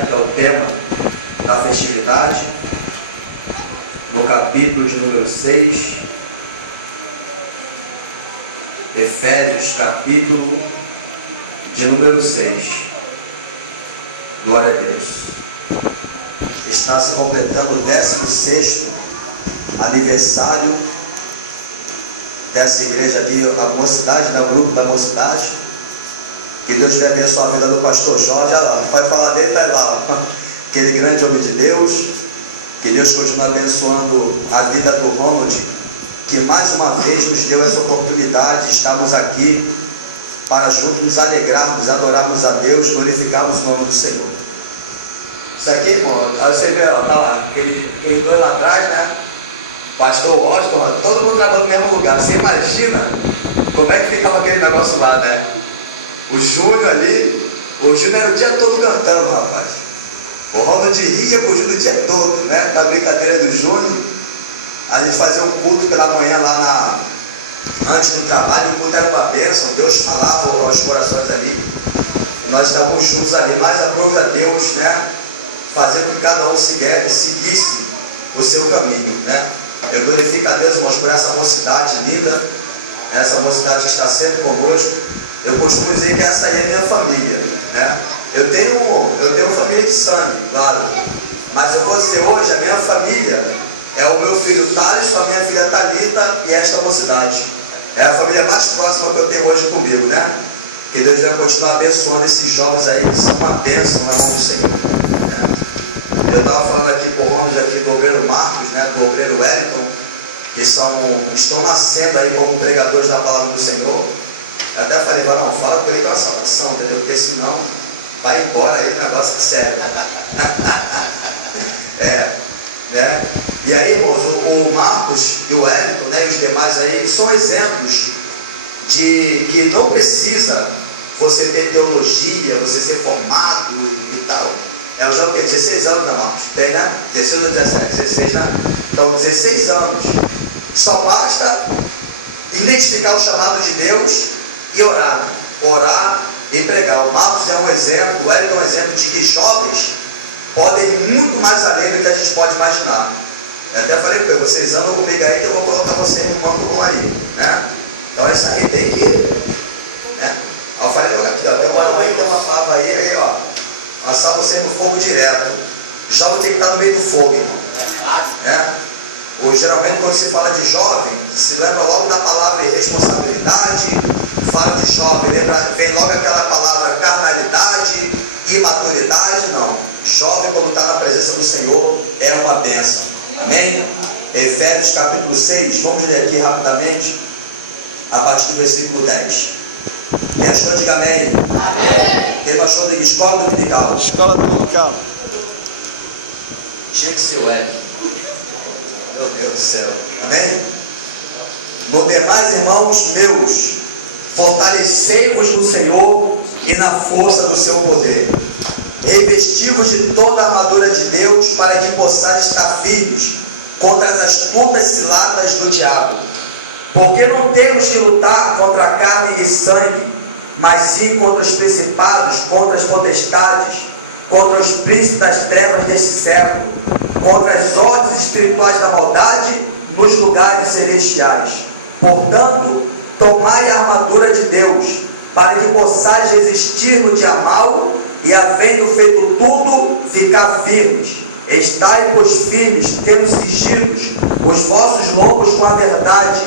né, que é o tema da festividade, no capítulo de número 6, Efésios, capítulo de número 6. Glória a Deus. Está se completando o 16º aniversário dessa igreja aqui, a Mocidade, né, o grupo da Mocidade. Que Deus dê abençoe a vida do pastor Jorge. Olha lá, vai falar dele, está lá, aquele grande homem de Deus. Que Deus continue abençoando a vida do Ronald, que mais uma vez nos deu essa oportunidade de estarmos aqui para juntos nos alegrarmos, adorarmos a Deus, glorificarmos o nome do Senhor. Isso aqui, irmão, aí você vê, ó, tá lá, aquele dois lá atrás, né? Pastor Washington, todo mundo trabalhando no mesmo lugar. Você imagina como é que ficava aquele negócio lá, né? O Júnior ali, o Júnior era o dia todo cantando, rapaz. O Ronald ria com o Júnior o dia todo, né? Da brincadeira do Júnior. A gente fazia um culto pela manhã lá antes do trabalho, o culto era uma bênção, Deus falava aos corações ali. Nós estávamos juntos ali, mas aprove a Deus, né? Fazer com que cada um seguisse o seu caminho, né? Eu glorifico a Deus, irmãos, por essa mocidade linda, essa mocidade que está sempre conosco. Eu costumo dizer que essa aí é minha família, né? Eu tenho família de sangue, claro, mas eu vou dizer hoje, a minha família é o meu filho Thales, a minha filha Thalita e esta mocidade. É a família mais próxima que eu tenho hoje comigo, né? Que Deus vai continuar abençoando esses jovens aí, que são uma bênção na mão do Senhor, né? Eu estava falando aqui com o Ronald, aqui do obreiro Marcos, né? Do obreiro Wellington, que estão nascendo aí como pregadores da palavra do Senhor. Eu até falei, não, fala com ele com a salvação, entendeu? Porque senão vai embora aí, o negócio é sério. Né? E aí, irmãos, o Marcos e o Wellington, né, e os demais aí, são exemplos de que não precisa você ter teologia, você ser formado e tal. Ela já o quê? 16 anos, né, Marcos? Tem, né? 16 ou 17? 16, né? Então, 16 anos. Só basta identificar o chamado de Deus e orar. Orar e pregar. O Marcos é um exemplo, o Wellington é um exemplo de que jovens podem ir muito mais além do que a gente pode imaginar. Eu até falei para ele, vocês andam comigo aí que eu vou colocar você no manto com aí, né? Então é isso aí, tem que ir, né? Aí eu falei, olha aqui, ó, tem uma mãe, tem uma fava aí, ó, passar você no fogo direto. O jovem tem que estar no meio do fogo, irmão, né? Ou geralmente quando se fala de jovem, se lembra logo da palavra responsabilidade, fala de jovem, vem logo aquela palavra carnalidade, imaturidade. Não, jovem quando está na presença do Senhor é uma bênção, amém? Efésios capítulo 6, vamos ler aqui rapidamente, a partir do versículo 10. Quem achou, diga amém. Amém. Quem não achou, diga escola dominical. Escola dominical. Tinha que ser o Ed. Meu Deus do céu, amém? No demais, irmãos meus, fortalecei-vos no Senhor e na força do seu poder. Revesti-vos de toda a armadura de Deus, para que possais estar firmes contra as astutas ciladas do diabo. Porque não temos que lutar contra a carne e sangue, mas sim contra os principados, contra as potestades, contra os príncipes das trevas deste século, contra as ordens espirituais da maldade nos lugares celestiais. Portanto, tomai a armadura de Deus, para que possais resistir no dia mau, e havendo feito tudo, ficar firmes. Estai, pois, firmes, tendo cingidos os vossos lombos com a verdade,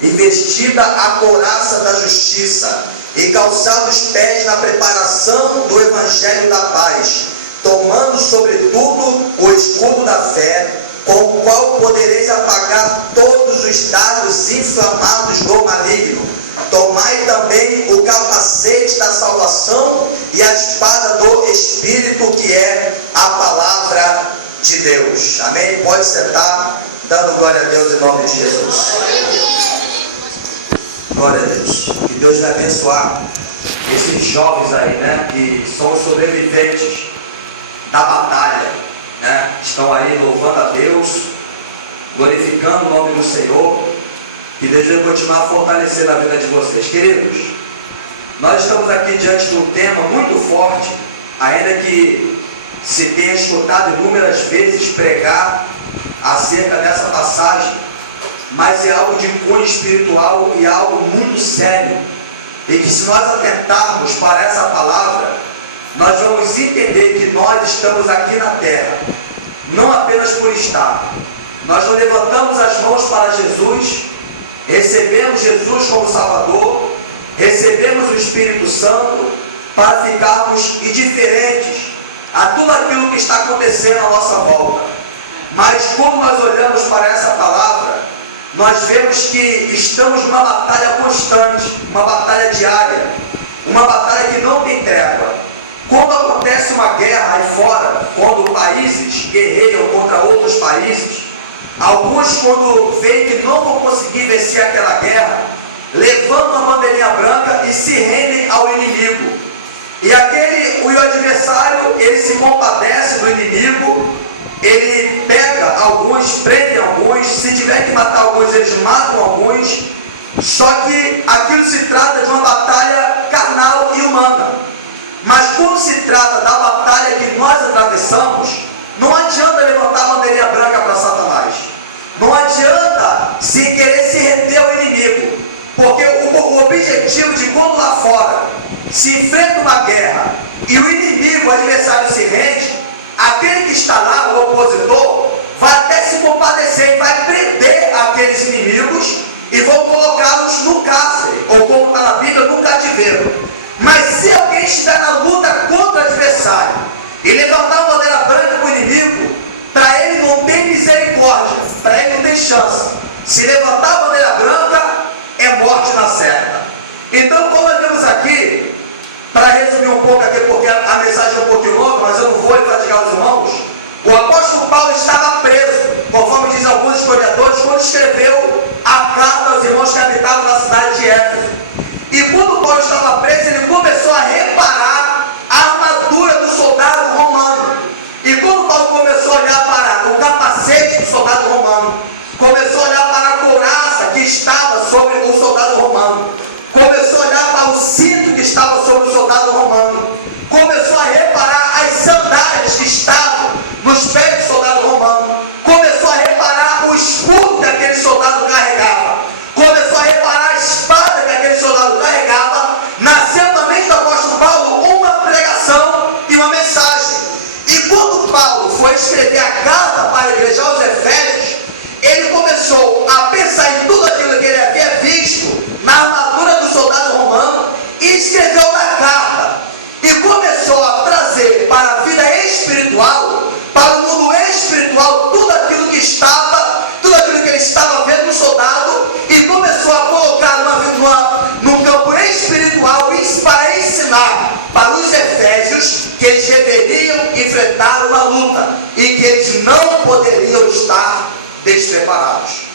e vestida a couraça da justiça, e calçados os pés na preparação do evangelho da paz, tomando sobretudo o escudo da fé, com o qual podereis apagar todos os dardos inflamados do maligno. Tomai também o capacete da salvação e a espada do Espírito, que é a palavra de Deus. Amém? Pode sentar, dando glória a Deus em nome de Jesus. Glória a Deus. Que Deus vai abençoar esses jovens aí, né? Que são os sobreviventes da batalha, né? Estão aí louvando a Deus, glorificando o nome do Senhor. Que Deus vai continuar fortalecendo a vida de vocês. Queridos, nós estamos aqui diante de um tema muito forte, ainda que se tenha escutado inúmeras vezes pregar acerca dessa passagem, mas é algo de cunho espiritual e algo muito sério, e que se nós atentarmos para essa palavra, nós vamos entender que nós estamos aqui na terra, não apenas por estar. Nós não levantamos as mãos para Jesus, recebemos Jesus como Salvador, recebemos o Espírito Santo para ficarmos indiferentes a tudo aquilo que está acontecendo à nossa volta. Mas quando nós olhamos para essa palavra, nós vemos que estamos numa batalha constante, uma batalha diária, uma batalha que não tem trégua. Quando acontece uma guerra aí fora, quando países guerreiam contra outros países, alguns, quando veem que não vão conseguir vencer aquela guerra, levantam a bandeirinha branca e se rendem ao inimigo. E o adversário, ele se compadece do inimigo, ele pega alguns, prende alguns, se tiver que matar alguns, eles matam alguns. Só que aquilo se trata de uma batalha carnal e humana. Mas quando se trata da batalha que nós atravessamos, não adianta levantar a bandeirinha branca para Satanás. Não adianta se querer se render ao inimigo. Porque o objetivo de quando lá fora se enfrenta uma guerra e o inimigo, o adversário, se rende, aquele que está lá, o opositor, vai até se compadecer e vai prender aqueles inimigos e vão colocá-los no cárcere, ou como está na Bíblia, no cativeiro. Mas se alguém estiver na luta contra o adversário e levantar uma bandeira branca para o inimigo, para ele não tem misericórdia, para ele não tem chance. Se levantar a bandeira branca, é morte na certa. Então, como nós vemos aqui, para resumir um pouco aqui, porque a mensagem é um pouquinho longa, mas eu não vou enfatigar os irmãos, o apóstolo Paulo estava preso, conforme dizem alguns historiadores, quando escreveu a carta aos irmãos que habitavam na cidade de Éfeso. E quando Paulo estava preso, ele começou a reparar a armadura do soldado romano. E quando Paulo começou a olhar para o capacete do soldado romano, começou a olhar para a couraça que estava sobre o soldado romano, começou a olhar para o cinto que estava sobre o soldado romano, começou a reparar as sandálias que estavam nos pés do soldado romano, começou a reparar o escudo que aquele soldado carregava, começou a reparar a espada que aquele soldado carregava. Nasceu na mente do apóstolo Paulo uma pregação e uma mensagem. E quando Paulo foi escrever a carta para a igreja aos Efésios, ele começou a pensar em tudo aquilo que ele havia visto na armadura do soldado romano e escreveu na carta. E começou a trazer para a vida espiritual, para o mundo espiritual, tudo aquilo que ele estava vendo no soldado, e começou a colocar no campo espiritual para ensinar para os Efésios que eles deveriam enfrentar uma luta e que eles não poderiam estar despreparados.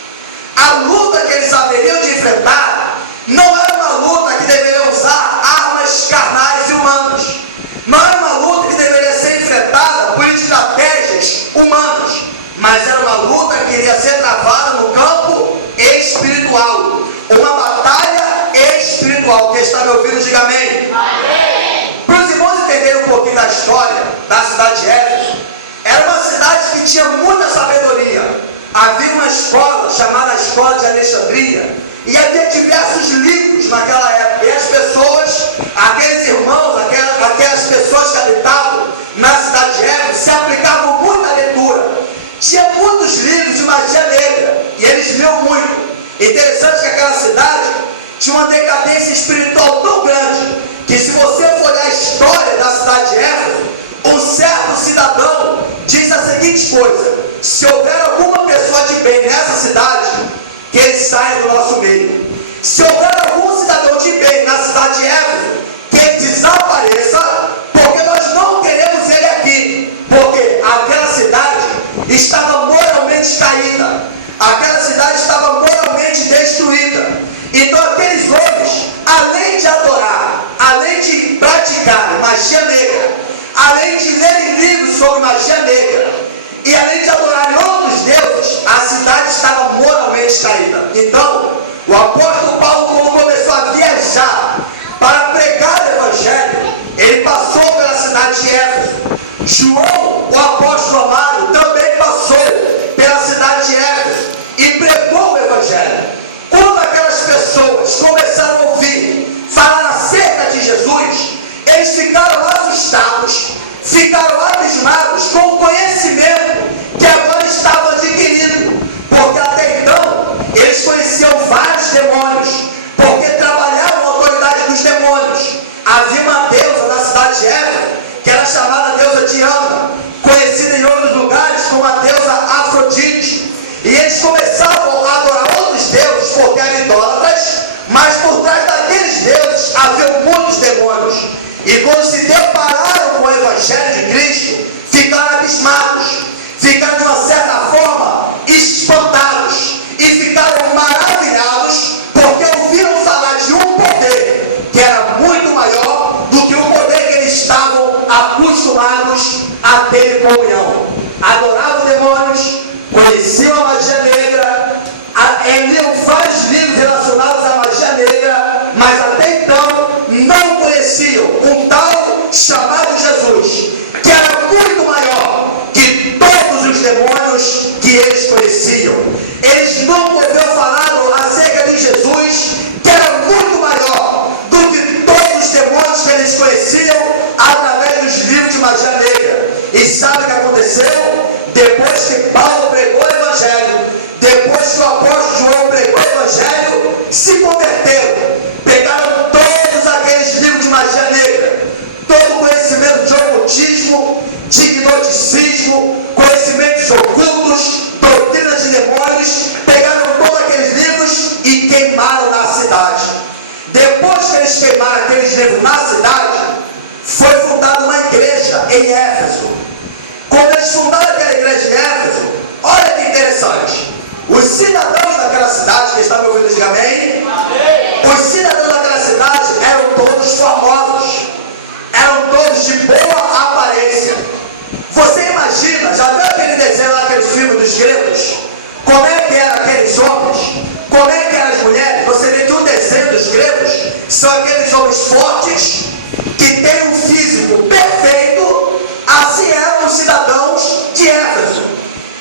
A luta que eles haveriam de enfrentar não era uma luta que deveria usar armas carnais e humanas. Não era uma luta que deveria ser enfrentada por estratégias humanas, mas era uma luta que iria ser travada no campo espiritual. Uma batalha espiritual. Quem está me ouvindo, diga amém. Para os irmãos entenderem um pouquinho da história da cidade de Éfeso, era uma cidade que tinha muita sabedoria. Havia uma escola chamada Escola de Alexandria, e havia diversos livros naquela época, e as pessoas, aqueles irmãos, aquelas pessoas que habitavam na cidade de Éfeso, se aplicavam muito à leitura. Tinha muitos livros de magia negra, e eles liam muito. Interessante que aquela cidade tinha uma decadência espiritual tão grande, que se você for olhar a história da cidade de Éfeso, um certo cidadão diz a seguinte coisa: se houver alguma pessoa de bem nessa cidade, que ele saia do nosso meio. Se houver algum cidadão de bem na cidade de Éfeso, que ele desapareça, porque nós não queremos ele aqui, porque aquela cidade estava moralmente caída, aquela cidade estava moralmente destruída. Então aqueles homens, além de adorar, além de praticar magia negra, além de lerem livros sobre magia negra, e além de adorarem outros deuses, a cidade estava moralmente caída. Então, o apóstolo Paulo, quando começou a viajar para pregar o evangelho, ele passou pela cidade de Éfeso. João, o apóstolo amado, também passou pela cidade de Éfeso e pregou o Evangelho. Quando aquelas pessoas começaram a ouvir falar acerca de Jesus, eles ficaram assustados, ficaram abismados com o conhecimento que agora estavam adquirindo, porque até então eles conheciam vários demônios, porque trabalhavam a autoridade dos demônios. Havia uma deusa na cidade de Éfeso, que era chamada deusa Diana, conhecida em outros lugares como a deusa Afrodite, e eles começavam a adorar outros deuses porque eram idólatras, mas por trás daqueles deuses havia muitos demônios. E quando se depararam com o Evangelho de Cristo, ficaram abismados, ficaram de uma certa forma espantados e ficaram maravilhados, porque ouviram falar de um poder que era muito maior do que o poder que eles estavam acostumados a ter comunhão. Adoravam demônios, conheciam a magia negra, liam vários livros relacionados à magia negra, mas até então não conheciam um tal chamado Jesus, que era muito maior que todos os demônios que eles conheciam. Eles nunca ouviram falar acerca de Jesus, que era muito maior do que todos os demônios que eles conheciam através dos livros de magia negra. E sabe o que aconteceu? Depois que Paulo pregou o Evangelho, depois que o apóstolo João pregou o Evangelho, se converteram, pegaram todos aqueles livros de magia negra, todo o conhecimento de ocultismo, de gnosticismo, conhecimentos ocultos, doutrinas de demônios, pegaram todos aqueles livros e queimaram na cidade. Depois que eles queimaram aqueles livros na cidade, foi fundada uma igreja em Éfeso. Quando eles fundaram aquela igreja em Éfeso, olha que interessante, os cidadãos daquela cidade, que estavam ouvindo, diga amém? Os cidadãos daquela cidade eram todos famosos, eram todos de boa aparência. Você imagina, já viu aquele desenho lá, aquele filme dos gregos? Como é que eram aqueles homens? Como é que eram as mulheres? Você vê que o desenho dos gregos são aqueles homens fortes, que têm um físico perfeito. Assim eram os cidadãos de Éfeso.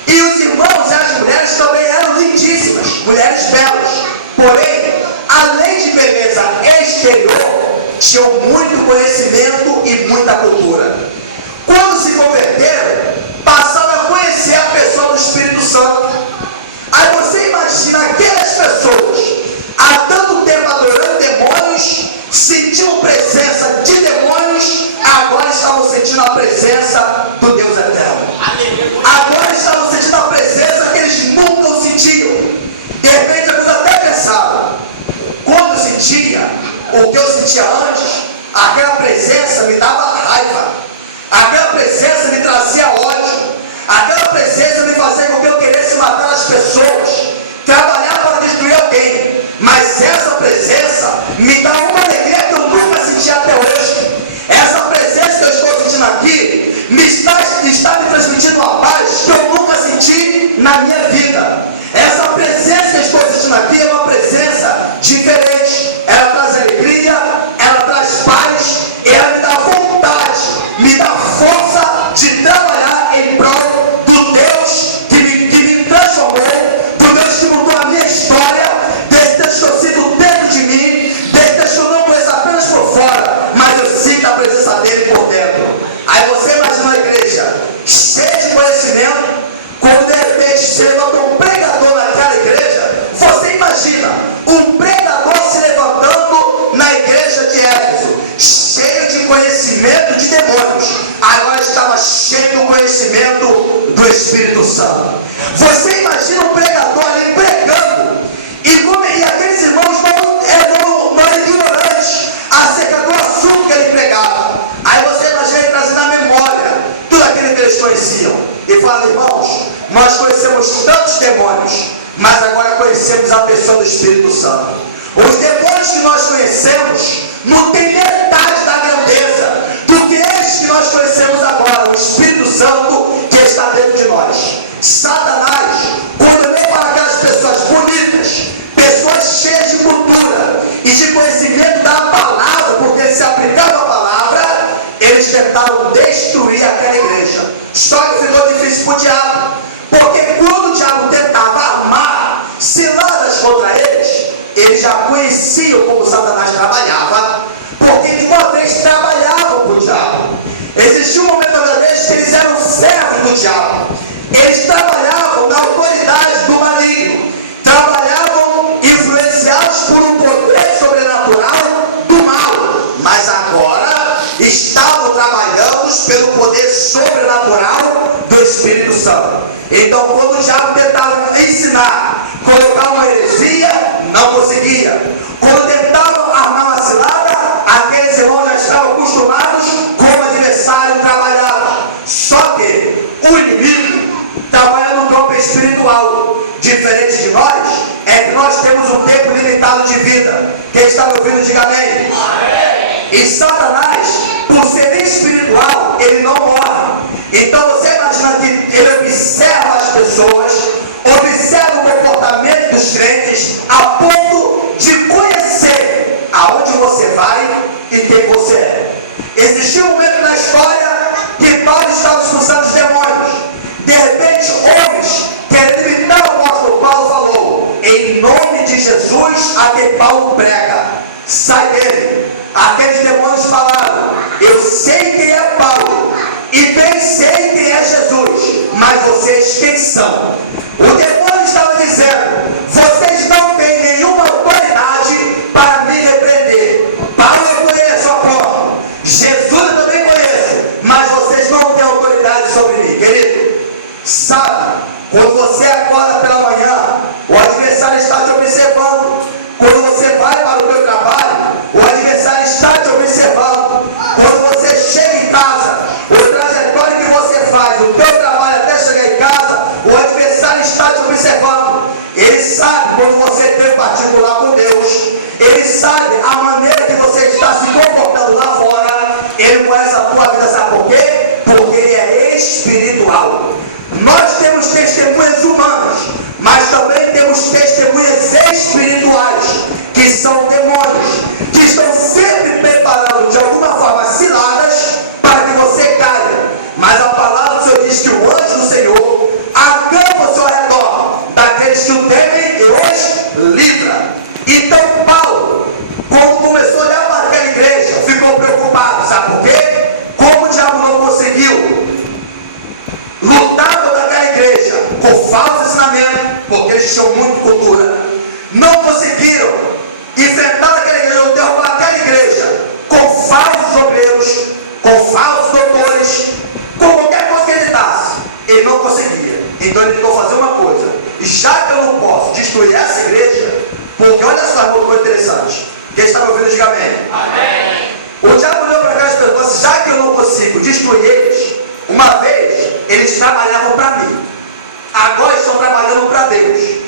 E os irmãos e as mulheres também eram lindíssimas, mulheres belas. Porém, além de beleza exterior, tinham muito conhecimento e muita cultura. Quando se converteram, passaram a conhecer a pessoa do Espírito Santo. Aí você imagina aquelas pessoas, há tanto tempo adorando demônios, sentiam presença de demônios, agora estavam sentindo a presença do Deus eterno. Agora estavam sentindo a presença que eles nunca sentiam. De repente alguns até pensavam, quando eu sentia o que eu sentia antes, aquela presença me dava raiva, aquela presença me trazia ódio, aquela presença me fazia com que eu quisesse matar as pessoas, trabalhar para destruir alguém. Mas essa presença me dá uma alegria que eu nunca senti até hoje. Essa presença que eu estou sentindo aqui está me transmitindo uma paz que eu nunca senti na minha vida. Essa presença que eu estou sentindo aqui é uma presença diferente. Ela traz alegria, ela traz paz, ela me dá vontade, me dá força de trabalhar em prol do Deus que me transformou, do Deus que mudou a minha história, desse Deus que eu sinto dentro de mim, desse Deus que eu não conheço apenas por fora, mas eu sinto a presença dele por dentro. Aí você imagina uma igreja cheia de conhecimento, quando de repente se levanta um pregador naquela igreja. Você imagina um pregador se levantando na igreja de Éfeso, cheio de conhecimento de demônios, agora estava cheio do conhecimento do Espírito Santo. Você imagina um pregador ali pregando, e aqueles irmãos não eram ignorantes acerca do assunto que ele pregava. Aí você imagina ele trazendo à memória tudo aquilo que eles conheciam e fala: irmãos, nós conhecemos tantos demônios, mas agora conhecemos a pessoa do Espírito Santo. Os demônios que nós conhecemos não tem metade da grandeza do que este que nós conhecemos agora, o Espírito Santo que está dentro de nós. Satanás, quando olhou para aquelas pessoas bonitas, pessoas cheias de cultura e de conhecimento da palavra, porque eles se aplicavam à palavra, eles tentaram destruir destruir aquela igreja. Só que ficou difícil para o diabo, porque quando o diabo tentava armar ciladas contra eles já conheciam como Satanás trabalhava, porque de uma vez trabalhavam com o diabo. Existia um momento na vez que eles eram servos do diabo. Eles trabalhavam na autoridade do maligno, trabalhavam influenciados por um poder sobrenatural do mal, mas agora estavam trabalhando pelo poder sobrenatural do Espírito Santo. Então, quando o diabo tentava ensinar, colocar uma heresia, não conseguia. Quando tentava armar uma cilada, aqueles irmãos já estavam acostumados como o adversário trabalhava. Só que o inimigo trabalha no campo espiritual. Diferente de nós, é que nós temos um tempo limitado de vida. Quem está me ouvindo, diga amém. Amém. E Satanás, por ser espiritual, ele não morre. Então você imagina que ele observa as pessoas, observa o comportamento dos crentes, a ponto de conhecer aonde você vai e quem você é. Existiu um momento na história que Paulo estava expulsando os demônios. De repente, homens querendo imitar o apóstolo Paulo falou: em nome de Jesus a quem Paulo prega, sai dele. Aqueles demônios falaram: eu sei quem é Paulo e bem sei quem é Jesus, mas vocês quem são? O demônio estava dizendo: vocês não têm nenhuma autoridade para me repreender. Paulo eu conheço, apóstolo, Jesus eu também conheço, mas vocês não têm autoridade sobre mim. Querido, sabe, quando você acorda pela manhã, o adversário está te observando. Quando você vai para o teu trabalho, o adversário está te observando. Quando você chega em casa, o trajetório que você faz, o teu trabalho até chegar em casa, o adversário está te observando. Ele sabe quando você tem particular com Deus, ele sabe a maneira que você está se comportando lá fora, ele conhece a tua vida, sabe por quê? Porque ele é espiritual. Nós temos testemunhas humanas, mas também temos testemunhas espirituais, que são demônios, que estão sempre preparando de alguma forma ciladas para que você caia. Mas a palavra do Senhor diz que o anjo do Senhor acampa ao seu redor daqueles que o temem e os livra. Então Paulo, quando começou a olhar para aquela igreja, ficou preocupado, sabe por quê? Como o diabo não conseguiu lutar contra aquela igreja com falso ensinamento, porque eles tinham muita cultura, não conseguiram enfrentar aquela igreja ou derrubar aquela igreja com falsos obreiros, com falsos doutores, com qualquer coisa que ele tentasse, ele não conseguia. Então ele tentou fazer uma coisa: já que eu não posso destruir essa igreja, porque olha só uma coisa interessante, quem está me ouvindo, diga amém. Amém. O diabo olhou para aquelas pessoas: já que eu não consigo destruir eles, uma vez eles trabalhavam para mim, agora estão trabalhando para Deus.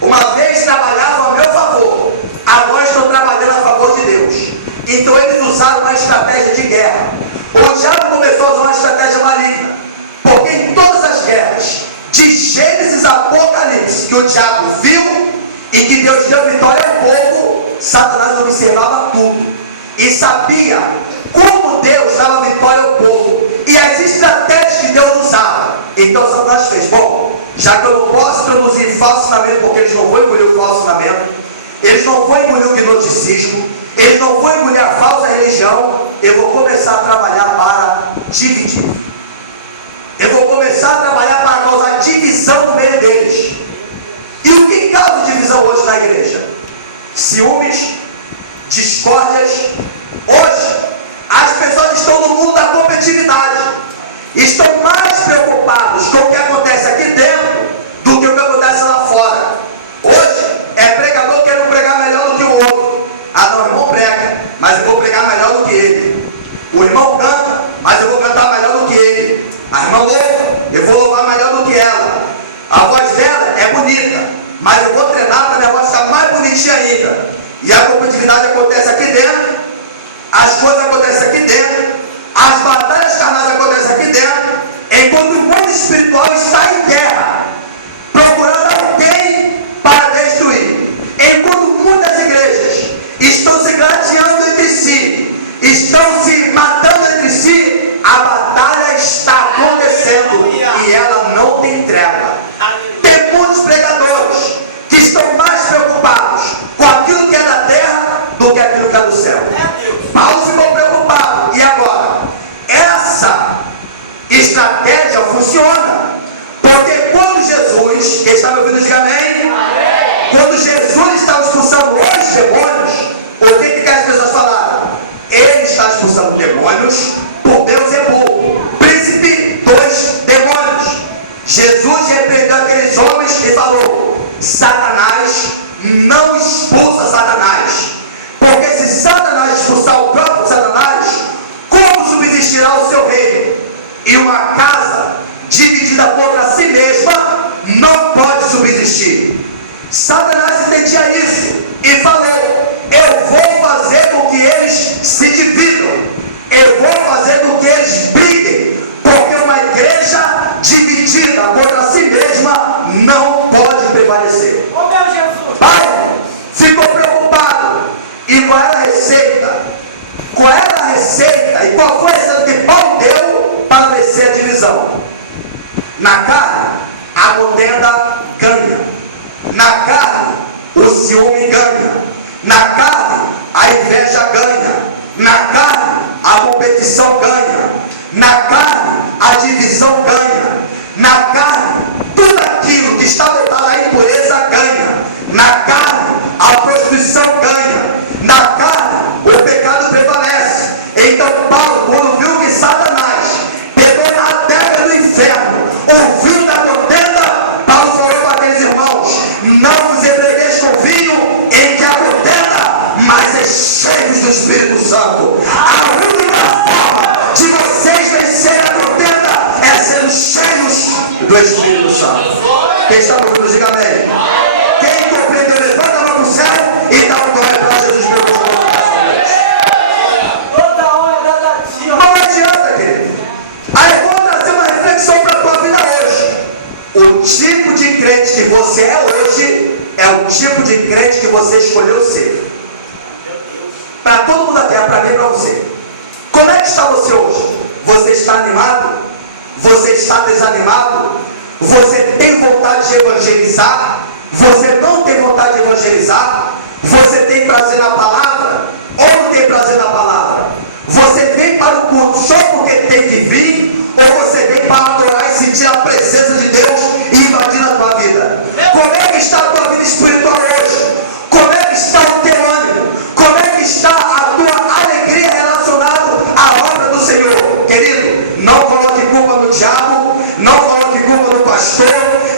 Uma vez trabalhavam a meu favor, agora estão trabalhando a favor de Deus. Então eles usaram uma estratégia de guerra. O diabo começou a usar uma estratégia maligna, porque em todas as guerras, de Gênesis a Apocalipse, que o diabo viu e que Deus deu vitória ao povo, Satanás observava tudo e sabia como Deus dava vitória ao povo e as estratégias que Deus usava. Então Satanás fez: bom, já que eu não posso produzir falso ensinamento, porque eles não vão engolir o falso ensinamento, eles não vão engolir o gnosticismo, eles não vão engolir a falsa religião, eu vou começar a trabalhar para dividir. Eu vou começar a trabalhar para causar divisão no meio deles. E o que causa divisão hoje na igreja? Ciúmes, discórdias. Hoje, as pessoas estão no mundo da competitividade, estão mais preocupados com o que acontece aqui dentro do que o que acontece lá fora. Hoje, é pregador querendo pregar melhor do que o outro. Ah não, o irmão prega, mas eu vou pregar melhor do que ele. O irmão canta, mas eu vou cantar melhor do que ele. A irmã louva, eu vou louvar melhor do que ela. A voz dela é bonita, mas eu vou treinar para minha voz ficar mais bonitinha ainda. E a competitividade acontece aqui dentro, as coisas acontecem aqui dentro, as batalhas carnais acontecem aqui dentro, enquanto o mundo espiritual está em guerra, procurando alguém para destruir. Enquanto muitas igrejas estão se gladiando entre si, estão se matando entre si, a batalha está acontecendo e ela não tem trégua. Tem muitos pregadores que estão mais preocupados com aquilo que é da terra do que aquilo que é do céu. Paulo ficou preocupado. E agora? Essa estratégia funciona. Porque quando Jesus, quem está me ouvindo, diga amém. Quando Jesus está expulsando os demônios, o que as pessoas falaram? Ele está expulsando demônios por Beelzebul, príncipe dos demônios. Jesus repreendeu aqueles homens e falou: Satanás não expulsa Satanás. Porque se Satanás expulsar o próprio Satanás, como subsistirá o seu reino? E uma casa dividida contra si mesma não pode subsistir. Satanás entendia isso e falou: eu vou fazer com que eles se dividam, eu vou fazer com que eles briguem, porque uma igreja dividida contra si mesma não pode prevalecer. Oh, meu Jesus! Pai ficou preocupado. E qual era a receita? Qual era a receita? E qual foi a receita que Paulo deu para vencer a divisão? Na carne, a contenda ganha. Na carne, o ciúme ganha. Na carne, a inveja ganha. Na carne, a competição ganha. Na carne, a divisão ganha. Na carne, tudo aquilo que está voltado à impureza ganha. Na carne, a prostituição ganha. Na carne, o pecado prevalece. Então Paulo, quando viu que Satanás pegou na terra do inferno, ouviu da contenda, Paulo falou para aqueles irmãos: não vos embriagueis com vinho em que há contenda, mas é cheios do Espírito Santo. A única forma de vocês vencerem a contenda é sendo cheios do Espírito Santo. Quem está ouvindo, diga amém. Quem compreendeu, levanta a mão para o céu e dá um glória para Jesus, meu Deus. Toda hora da tia. Não adianta, querido. Aí eu vou trazer uma reflexão para a tua vida hoje. O tipo de crente que você é hoje é o tipo de crente que você escolheu ser. Para todo mundo aqui, para mim e para você. Como é que está você hoje? Você está animado? Você está desanimado? Você tem vontade de evangelizar? Você não tem vontade de evangelizar? Você tem prazer na palavra? Ou não tem prazer na palavra? Você vem para o culto só porque tem que vir? Ou você vem para adorar e sentir a presença de Deus e invadir a tua vida? Como é que está a tua vida espiritual hoje? Como é que está o teu ânimo? Como é que está a tua alegria relacionada à obra do Senhor? Querido, não coloque culpa no diabo, não coloque culpa no pastor,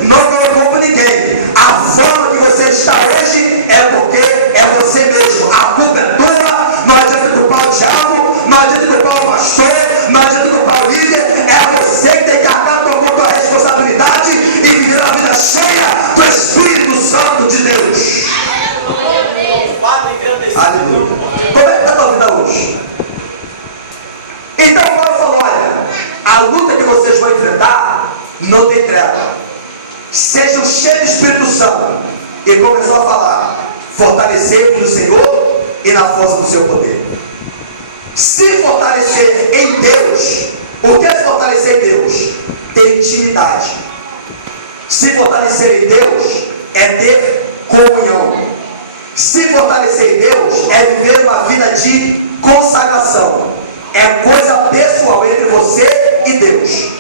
não coloque culpa em ninguém. A forma que você está hoje é porque é você mesmo. A culpa é tua, não adianta culpar o diabo, não adianta culpar o pastor, não adianta culpar o líder. É você que tem que arcar com a tua responsabilidade e viver a vida cheia do Espírito Santo de Deus. Aleluia. Como é que está a tua vida hoje? Então Paulo falou: olha, a luta que vocês vão enfrentar não tem trégua. Sejam cheios do Espírito Santo. E começou a falar: fortalecer no Senhor e na força do seu poder. Se fortalecer em Deus. O que é se fortalecer em Deus? Ter intimidade. Se fortalecer em Deus é ter comunhão. Se fortalecer em Deus é viver uma vida de consagração. É coisa pessoal entre você e Deus.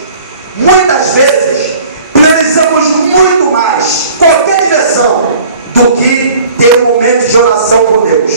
Muitas vezes priorizamos muito mais qualquer diversão do que ter um momento de oração com Deus.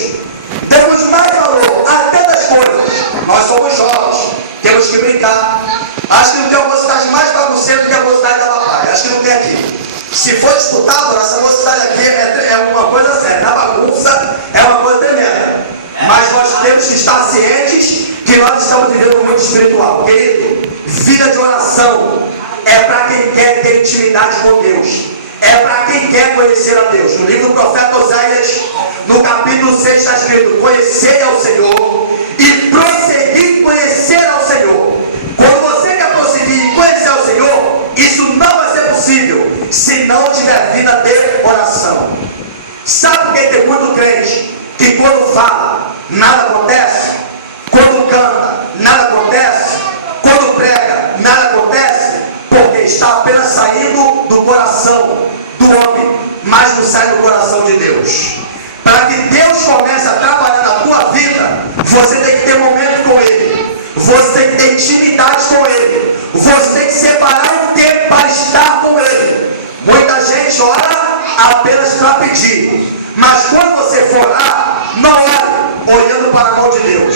Damos mais valor até das coisas. Nós somos jovens, temos que brincar. Acho que não tem uma mocidade mais bagunceira do que a mocidade da papai. Acho que não tem aqui. Se for disputado, essa mocidade aqui é uma coisa séria. Na bagunça é uma coisa tremenda. Mas nós temos que estar cientes que nós estamos vivendo um mundo espiritual. Querido, vida de oração é para quem quer ter intimidade com Deus. É para quem quer conhecer a Deus. No livro do profeta Oséias, no capítulo 6 está escrito: conhecer ao Senhor e prosseguir em conhecer ao Senhor. Quando você quer prosseguir em conhecer ao Senhor, isso não vai ser possível se não tiver vida de oração. Sabe por que tem muito crente que quando fala, nada acontece? Quando canta, nada acontece? Quando prega, sai no coração de Deus. Para que Deus comece a trabalhar na tua vida, você tem que ter momento com Ele. Você tem que ter intimidade com Ele. Você tem que separar um tempo para estar com Ele. Muita gente ora apenas para pedir. Mas quando você for orar, não ore olhando para a mão de Deus.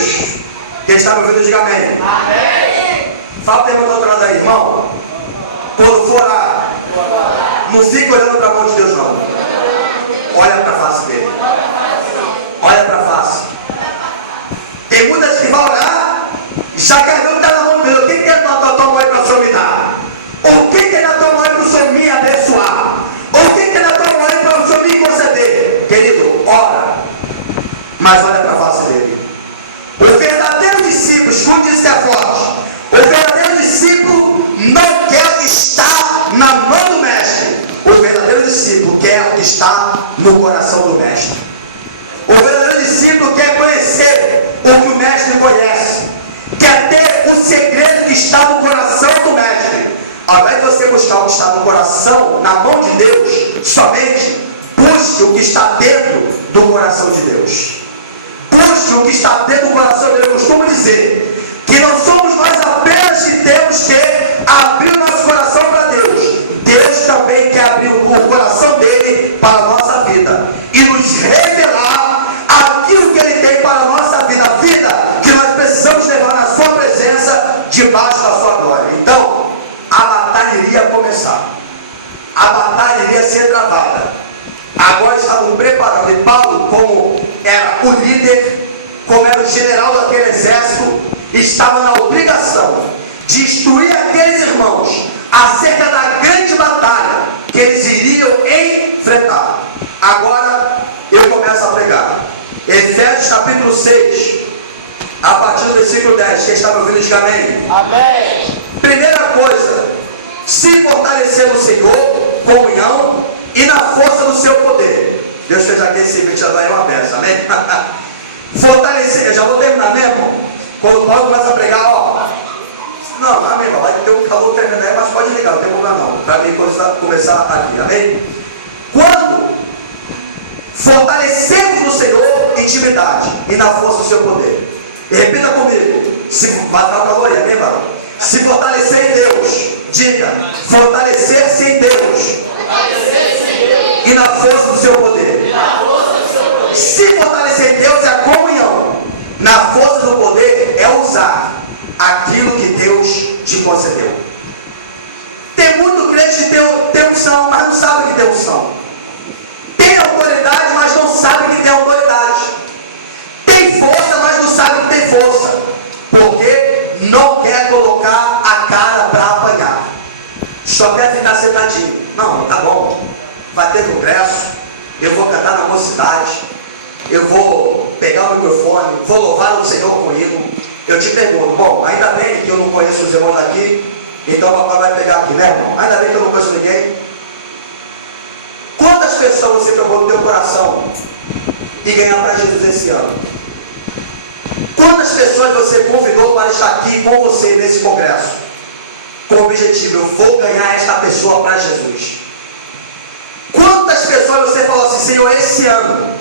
Quem está me ouvindo, diga amém. Amém. Fala para o outro lado aí, irmão. Quando for orar, não fica olhando para a mão de Deus, não. Olha para a face dele. Olha para a face. Tem muitas que vão orar, já quer ver o que está na mão de Deus. O que é na tua mão aí para o Senhor me dar? O que é na tua mão aí para o Senhor me abençoar? O que é na tua mão aí para o Senhor me conceder? Querido, ora, mas olha para a face dele. O verdadeiro discípulo, escute isso que é forte. O verdadeiro discípulo não quer estar na mão do mestre. O verdadeiro discípulo quer o que está no coração do mestre. O verdadeiro discípulo quer conhecer o que o mestre conhece. Quer ter o segredo que está no coração do mestre. Ao invés de você buscar o que está no coração, na mão de Deus, somente busque o que está dentro do coração de Deus. Busque o que está dentro do coração de Deus. Eu costumo dizer que não somos nós apenas que temos que abrir o nosso coração para Deus. Deus também quer abrir o coração dele para a nossa vida e nos revelar aquilo que ele tem para a nossa vida, a vida que nós precisamos levar na sua presença, debaixo da sua glória. Então, a batalha iria começar, a batalha iria ser travada. Agora estavam preparando, e Paulo, como era o líder, como era o general daquele exército, estava na obrigação de instruir aqueles irmãos acerca da grande batalha que eles iriam enfrentar. Agora eu começo a pregar. Efésios capítulo 6, a partir do versículo 10. Quem está me ouvindo, diga amém. Amém. Primeira coisa, se fortalecer no Senhor, comunhão e na força do seu poder. Deus fez aqui esse ventilador aí uma benção, amém? Fortalecer, eu já vou terminar mesmo. Quando Paulo começa a pregar, ó. Não, amém, vai ter um calor tremendo aí, mas pode ligar, não tem problema não. Para mim começar aqui, amém? Quando fortalecemos no Senhor intimidade e na força do seu poder. E repita comigo. Se vai estar calor aí, amém, varão? Se fortalecer em Deus, diga, fortalecer-se em Deus. E na força do seu poder. Se fortalecer em Deus é a comunhão. Na força do poder é usar aquilo que Deus te concedeu. Tem muito crente que tem unção, mas não sabe que tem unção. Tem autoridade, mas não sabe que tem autoridade. Tem força, mas não sabe que tem força. Porque não quer colocar a cara para apanhar. Só quer ficar sentadinho. Não, tá bom. Vai ter congresso. Eu vou cantar na mocidade. Eu vou pegar o microfone. Vou louvar o Senhor comigo. Eu te pergunto, bom, ainda bem que eu não conheço os irmãos daqui. Então o papai vai pegar aqui, né, irmão? Ainda bem que eu não conheço ninguém. Quantas pessoas você pegou no teu coração e ganhar para Jesus esse ano? Quantas pessoas você convidou para estar aqui com você nesse congresso? Com o objetivo, eu vou ganhar esta pessoa para Jesus. Quantas pessoas você falou assim, Senhor, esse ano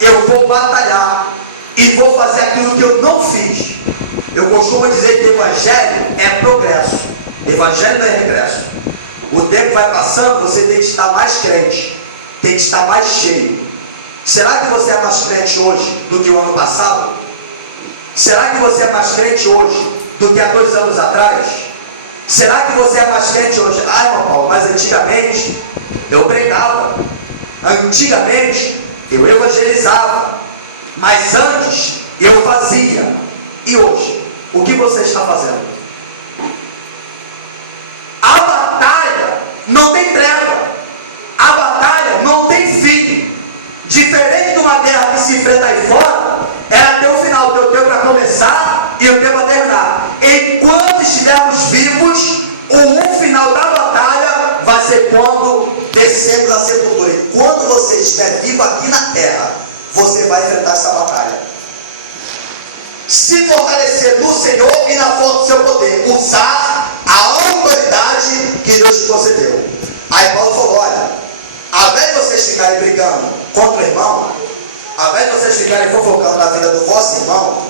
eu vou batalhar e vou fazer aquilo que eu não fiz. Eu costumo dizer que evangelho é progresso, evangelho não é regresso. O tempo vai passando, você tem que estar mais crente, tem que estar mais cheio. Será que você é mais crente hoje do que o ano passado? Será que você é mais crente hoje do que há 2 anos atrás? Será que você é mais crente hoje? Ai, irmão Paulo, mas antigamente eu pregava, antigamente eu evangelizava, mas antes eu fazia. E hoje, o que você está fazendo? A batalha não tem treva, a batalha não tem fim. Diferente de uma guerra que se enfrenta aí fora, é até o final, tem o tempo para começar e o tempo para terminar. Enquanto estivermos vivos, o final da batalha vai ser quando descemos a sepultura. E quando você estiver vivo aqui na terra, você vai enfrentar essa batalha. Se fortalecer no Senhor e na força do seu poder, usar a autoridade que Deus te concedeu. Aí Paulo falou, olha, Ao invés de vocês ficarem brigando contra o irmão, ao invés de vocês ficarem fofocando na vida do vosso irmão,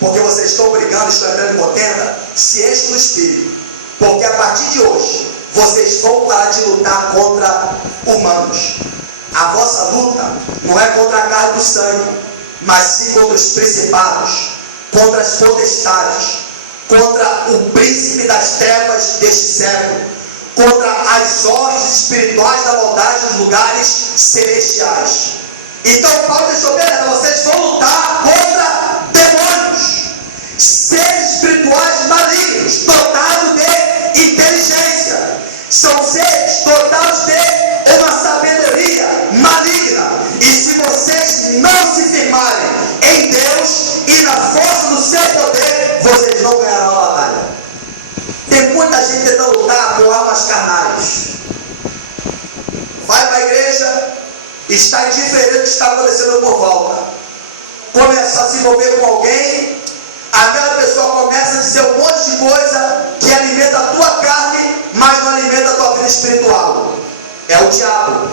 porque vocês estão brigando, estão entrando em contenda, se enchem do Espírito. Porque a partir de hoje, vocês vão parar de lutar contra humanos. A vossa luta não é contra a carne do sangue, mas sim contra os principados, contra as potestades, contra o príncipe das trevas deste século, contra as hostes espirituais da maldade nos lugares celestiais. Então Paulo deixou bem, vocês vão lutar contra demônios, seres espirituais malignos, dotados de inteligência. São seres dotados de uma sabedoria maligna. E se vocês não se firmarem em Deus e na força do seu poder, vocês não ganharão a batalha. Tem muita gente tentando lutar com armas carnais. Vai para a igreja, está indiferente do que está acontecendo por volta. Começa a se envolver com alguém, aquela pessoa começa a dizer um monte de coisa que alimenta a tua carne, mas não alimenta a tua vida espiritual. É o diabo.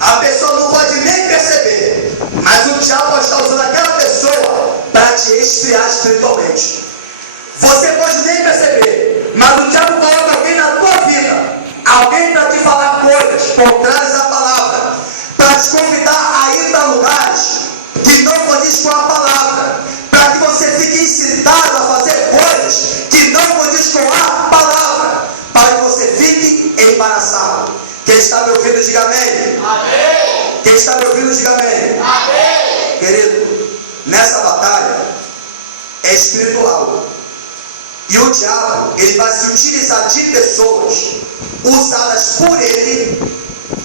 A pessoa não pode nem perceber, mas o diabo pode estar usando aquela pessoa para te esfriar espiritualmente. Você pode nem perceber, mas o diabo coloca alguém na tua vida, alguém para te falar coisas contrárias à palavra, para te convidar a ir para lugares que não condiz com a palavra, para que você fique incitado a fazer coisas que não condiz com a palavra, para que você fique embaraçado. Quem está me ouvindo, diga amém. Amém. Quem está me ouvindo, diga amém. Amém. Querido, nessa batalha é espiritual. E o diabo, ele vai se utilizar de pessoas usadas por ele,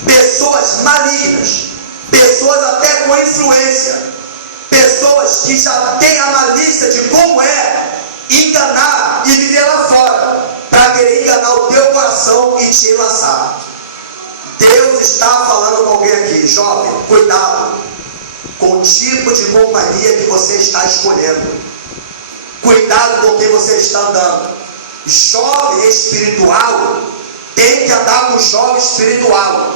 pessoas malignas, pessoas até com influência, pessoas que já têm a malícia de como é enganar e viver lá fora, para querer enganar o teu coração e te enlaçar. Deus está falando com alguém aqui, jovem, cuidado com o tipo de companhia que você está escolhendo. Cuidado com quem você está andando. Jovem espiritual tem que andar com jovem espiritual.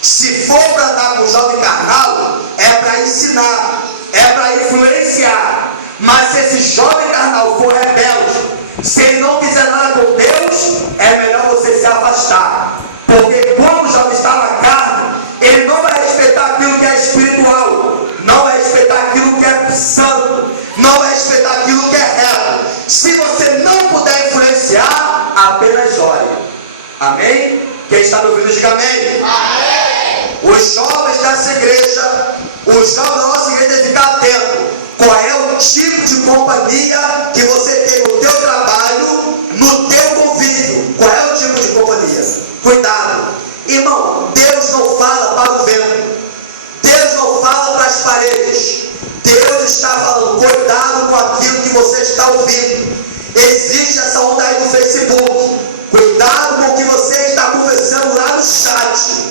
Se for para andar com jovem carnal, é para ensinar, é para influenciar. Mas se esse jovem carnal for rebelde, se ele não quiser nada com Deus, é melhor você se afastar. Porque quando o jovem está na carne, ele não vai respeitar aquilo que é espiritual, não vai respeitar aquilo que é santo, não vai respeitar aquilo que é reto. Se você não puder influenciar, apenas ore. Amém? Quem está me ouvindo, diga amém. Amém. Os jovens dessa igreja, os jovens da nossa igreja devem ficar atentos. Qual é o tipo de companhia que você tem no teu trabalho, no teu convívio? Qual é o tipo de companhia? Cuidado. Irmão, Deus não fala para o vento. Deus não fala para as paredes. Deus está falando, cuidado com aquilo que você está ouvindo. Existe essa onda aí no Facebook. Cuidado com o que você está conversando lá no chat.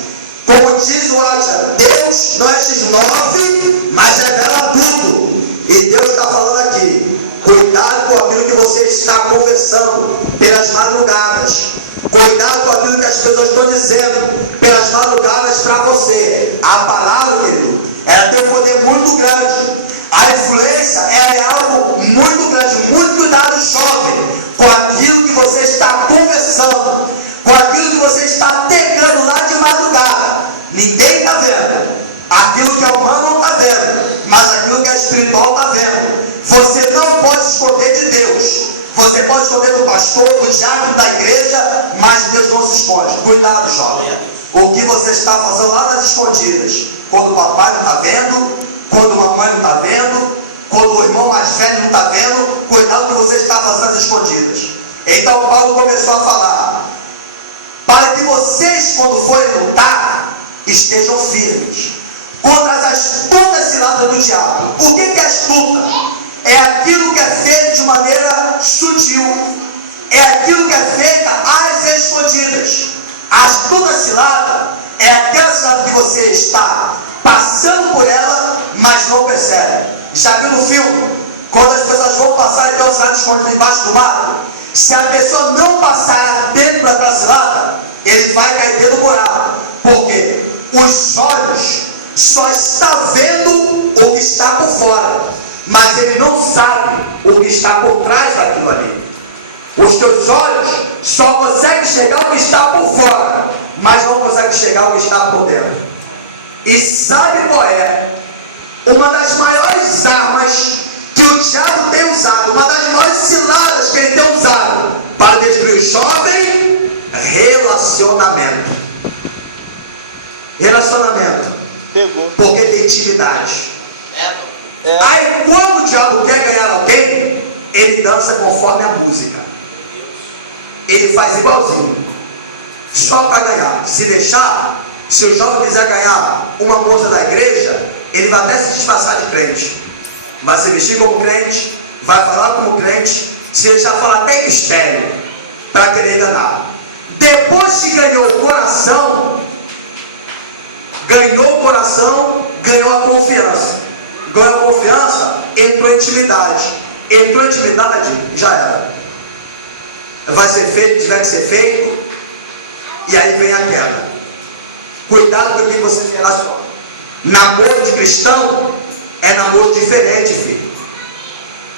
Como diz o Adja, Deus não é X9, mas revela tudo. E Deus está falando aqui, cuidado com aquilo que você está conversando pelas madrugadas. Cuidado com aquilo que as pessoas estão dizendo pelas madrugadas para você. A palavra, querido, ela tem um poder muito grande. A influência é algo muito grande. Muito cuidado, jovem, com aquilo que você está conversando, com aquilo que você está pegando lá de madrugada. Ninguém está vendo. Aquilo que é humano não está vendo, mas aquilo que é espiritual está vendo. Você não pode esconder de Deus. Você pode esconder do pastor, do diácono da igreja, mas Deus não se esconde. Cuidado, jovem. O que você está fazendo lá nas escondidas, quando o papai não está vendo, quando a mamãe não está vendo, quando o irmão mais velho não está vendo, cuidado do que você está fazendo nas escondidas. Então Paulo começou a falar, para que vocês, quando forem lutar, estejam firmes contra as astutas ciladas do diabo. O que é astuta? É aquilo que é feito de maneira sutil, é aquilo que é feito às escondidas. A astuta cilada é aquela cilada que você está passando por ela, mas não percebe. Já viu no filme? Quando as pessoas vão passar e tem uma cilada escondida embaixo do mato, se a pessoa não passar dentro daquela cilada, ele vai cair dentro do buraco. Por quê? os olhos só estão vendo o que está por fora, mas ele não sabe o que está por trás daquilo ali. Os teus olhos só conseguem enxergar o que está por fora, mas não conseguem enxergar o que está por dentro. E sabe qual é? Uma das maiores armas que o diabo tem usado, uma das maiores ciladas que ele tem usado para destruir o jovem: relacionamento. Relacionamento. Porque tem intimidade. Aí quando o diabo quer ganhar alguém, ele dança conforme a música. Ele faz igualzinho, só para ganhar. Se deixar, se o jovem quiser ganhar uma moça da igreja, ele vai até se disfarçar de crente, vai se vestir como crente, vai falar como crente, se deixar falar até mistério, para querer enganar. Depois que ganhou o coração, ganhou a confiança. Ganhou a confiança, entrou em intimidade. Entrou em intimidade, já era. Vai ser feito, tiver que ser feito, e aí vem a queda. Cuidado com quem você se relaciona. Namoro de cristão é namoro diferente, filho.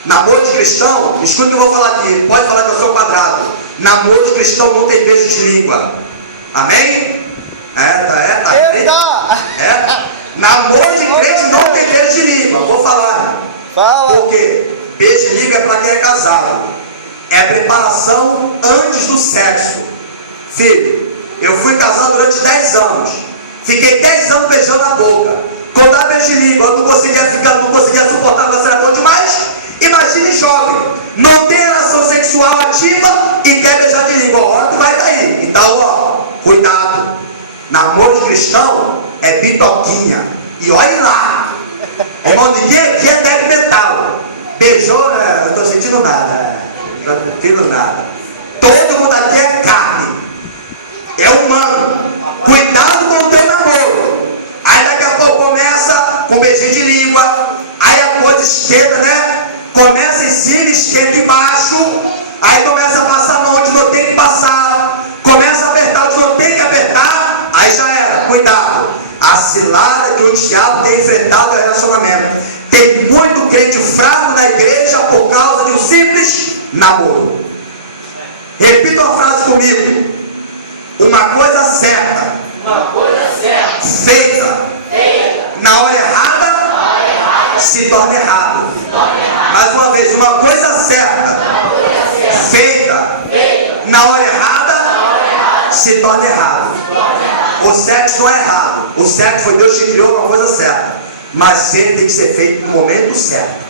Namoro de cristão, escuta o que eu vou falar aqui, pode falar que eu sou quadrado. Namoro de cristão não tem beijo de língua. Amém? Namoro de crente não tem beijo de língua. Vou falar. Fala. Porque beijo de língua é para quem é casado. É preparação antes do sexo. Filho, eu fui casado durante 10 anos. Fiquei 10 anos beijando a boca. Quando dá beijo de língua, eu não conseguia suportar, você era bom demais. Imagine jovem, não tem relação sexual ativa e quer beijar de língua. A hora tu vai cair. Então, ó, cuidado. Namoro de cristão é bitoquinha. E olha lá. Irmão, ninguém aqui é heavy metal. Beijou, né? Eu não estou sentindo nada. Não estou sentindo nada. Todo mundo aqui é carne. É humano. Cuidado com o teu namoro. Aí daqui a pouco começa com beijinho de língua. Aí a coisa esquenta, né? Começa em cima, esquenta embaixo. Aí começa a passar a mão onde não tem que passar. Começa a apertar onde não tem que apertar. Aí já era. Cuidado. A cilada que o diabo tem enfrentado é o relacionamento. Tem muito crente fraco na igreja por causa de um simples namoro. Repita uma frase comigo. Uma coisa certa. Feita. Na hora errada. Se torna errado. Mais uma vez, uma coisa certa. Feita. Na hora errada. Se torna errado. O sexo não é errado. O sexo foi Deus que criou, uma coisa certa. Mas ele tem que ser feito no momento certo.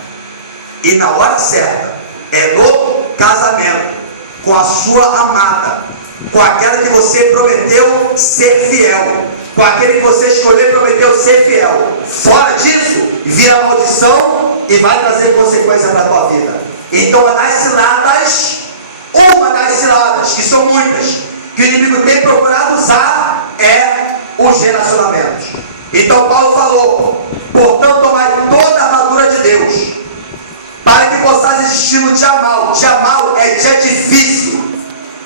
E na hora certa. É no casamento. Com a sua amada. Com aquela que você prometeu ser fiel. Com aquele que você escolheu e prometeu ser fiel. Fora disso, vira maldição e vai trazer consequência para a tua vida. Então uma das ciladas, que são muitas, que o inimigo tem procurado usar, é os relacionamentos. Então Paulo falou: portanto tomai toda a armadura de Deus, para que possais resistir no dia mau. Dia mau é dia difícil,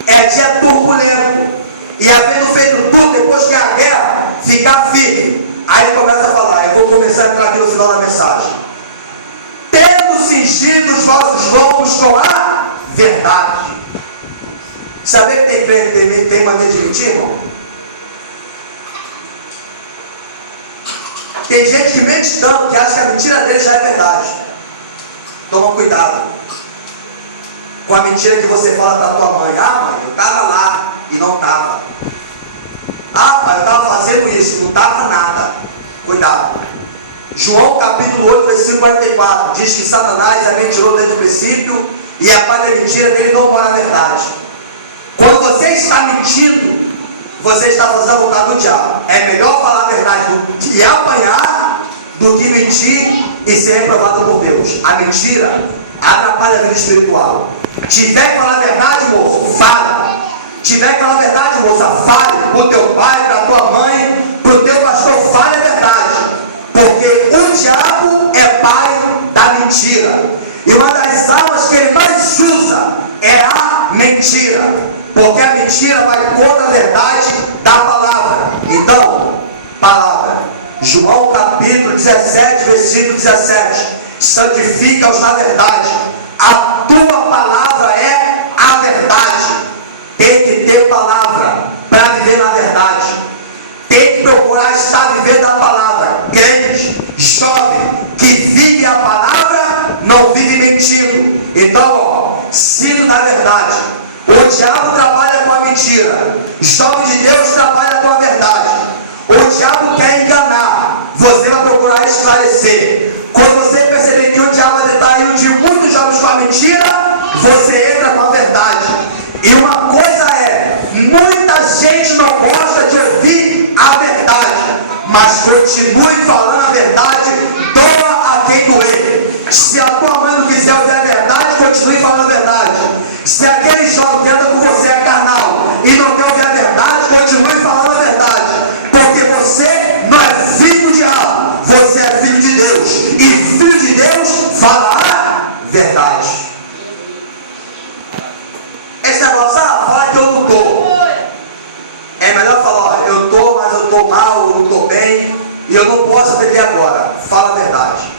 é dia turbulento. E havendo feito tudo, depois que a guerra, ficar firme. Aí ele começa a falar, eu vou começar a entrar aqui no final da mensagem. Tendo cingido os vossos lombos com a verdade. Saber que tem crente tem mania de mentir, irmão? Tem gente que mente tanto que acha que a mentira dele já é verdade. Toma cuidado com a mentira que você fala para tua mãe. Ah, mãe, eu estava lá e não estava. Ah, pai, eu estava fazendo isso, não estava nada. Cuidado. João capítulo 8, versículo 44 diz que Satanás é mentiroso desde o princípio e a pai da mentira dele não mora a verdade. Quando você está mentindo, você está fazendo a vontade do diabo. É melhor falar a verdade e apanhar do que mentir e ser reprovado por Deus. A mentira atrapalha a vida espiritual. Tiver que falar a verdade, moço, fala. Tiver que falar a verdade, moça, fale para o teu pai, para a tua mãe, para o teu pastor, fale a verdade. Porque o diabo é pai da mentira. E uma das armas que ele mais usa é a mentira. Porque a mentira vai contra a verdade da palavra. Então, 17, versículo 17. Santifica-os na verdade. A tua palavra é a verdade. Tem que ter palavra para viver na verdade. Tem que procurar estar vivendo a palavra. Crente, jovem, que vive a palavra, não vive mentindo. Então, siga na verdade. O diabo trabalha com a mentira. Jovem de Deus trabalha com a verdade. O diabo quer enganar. Você vai procurar esclarecer. Quando você perceber que o diabo está iludindo muitos jovens com a mentira, você entra com a verdade. E uma coisa é, muita gente não gosta de ouvir a verdade, mas continue falando a verdade, doa a quem doer. Se a tua mãe não quiser ouvir a verdade, continue falando a verdade. Se aquele jovem que anda com você é carnal e não quer ouvir a verdade, continue falando a verdade. Porque você não é filho do diabo, você é filho de Deus. E filho de Deus fala a verdade. Esse negócio, falar que eu não estou. É melhor falar, ó, eu estou, mas eu estou mal, eu não estou bem, e eu não posso aprender agora. Fala a verdade.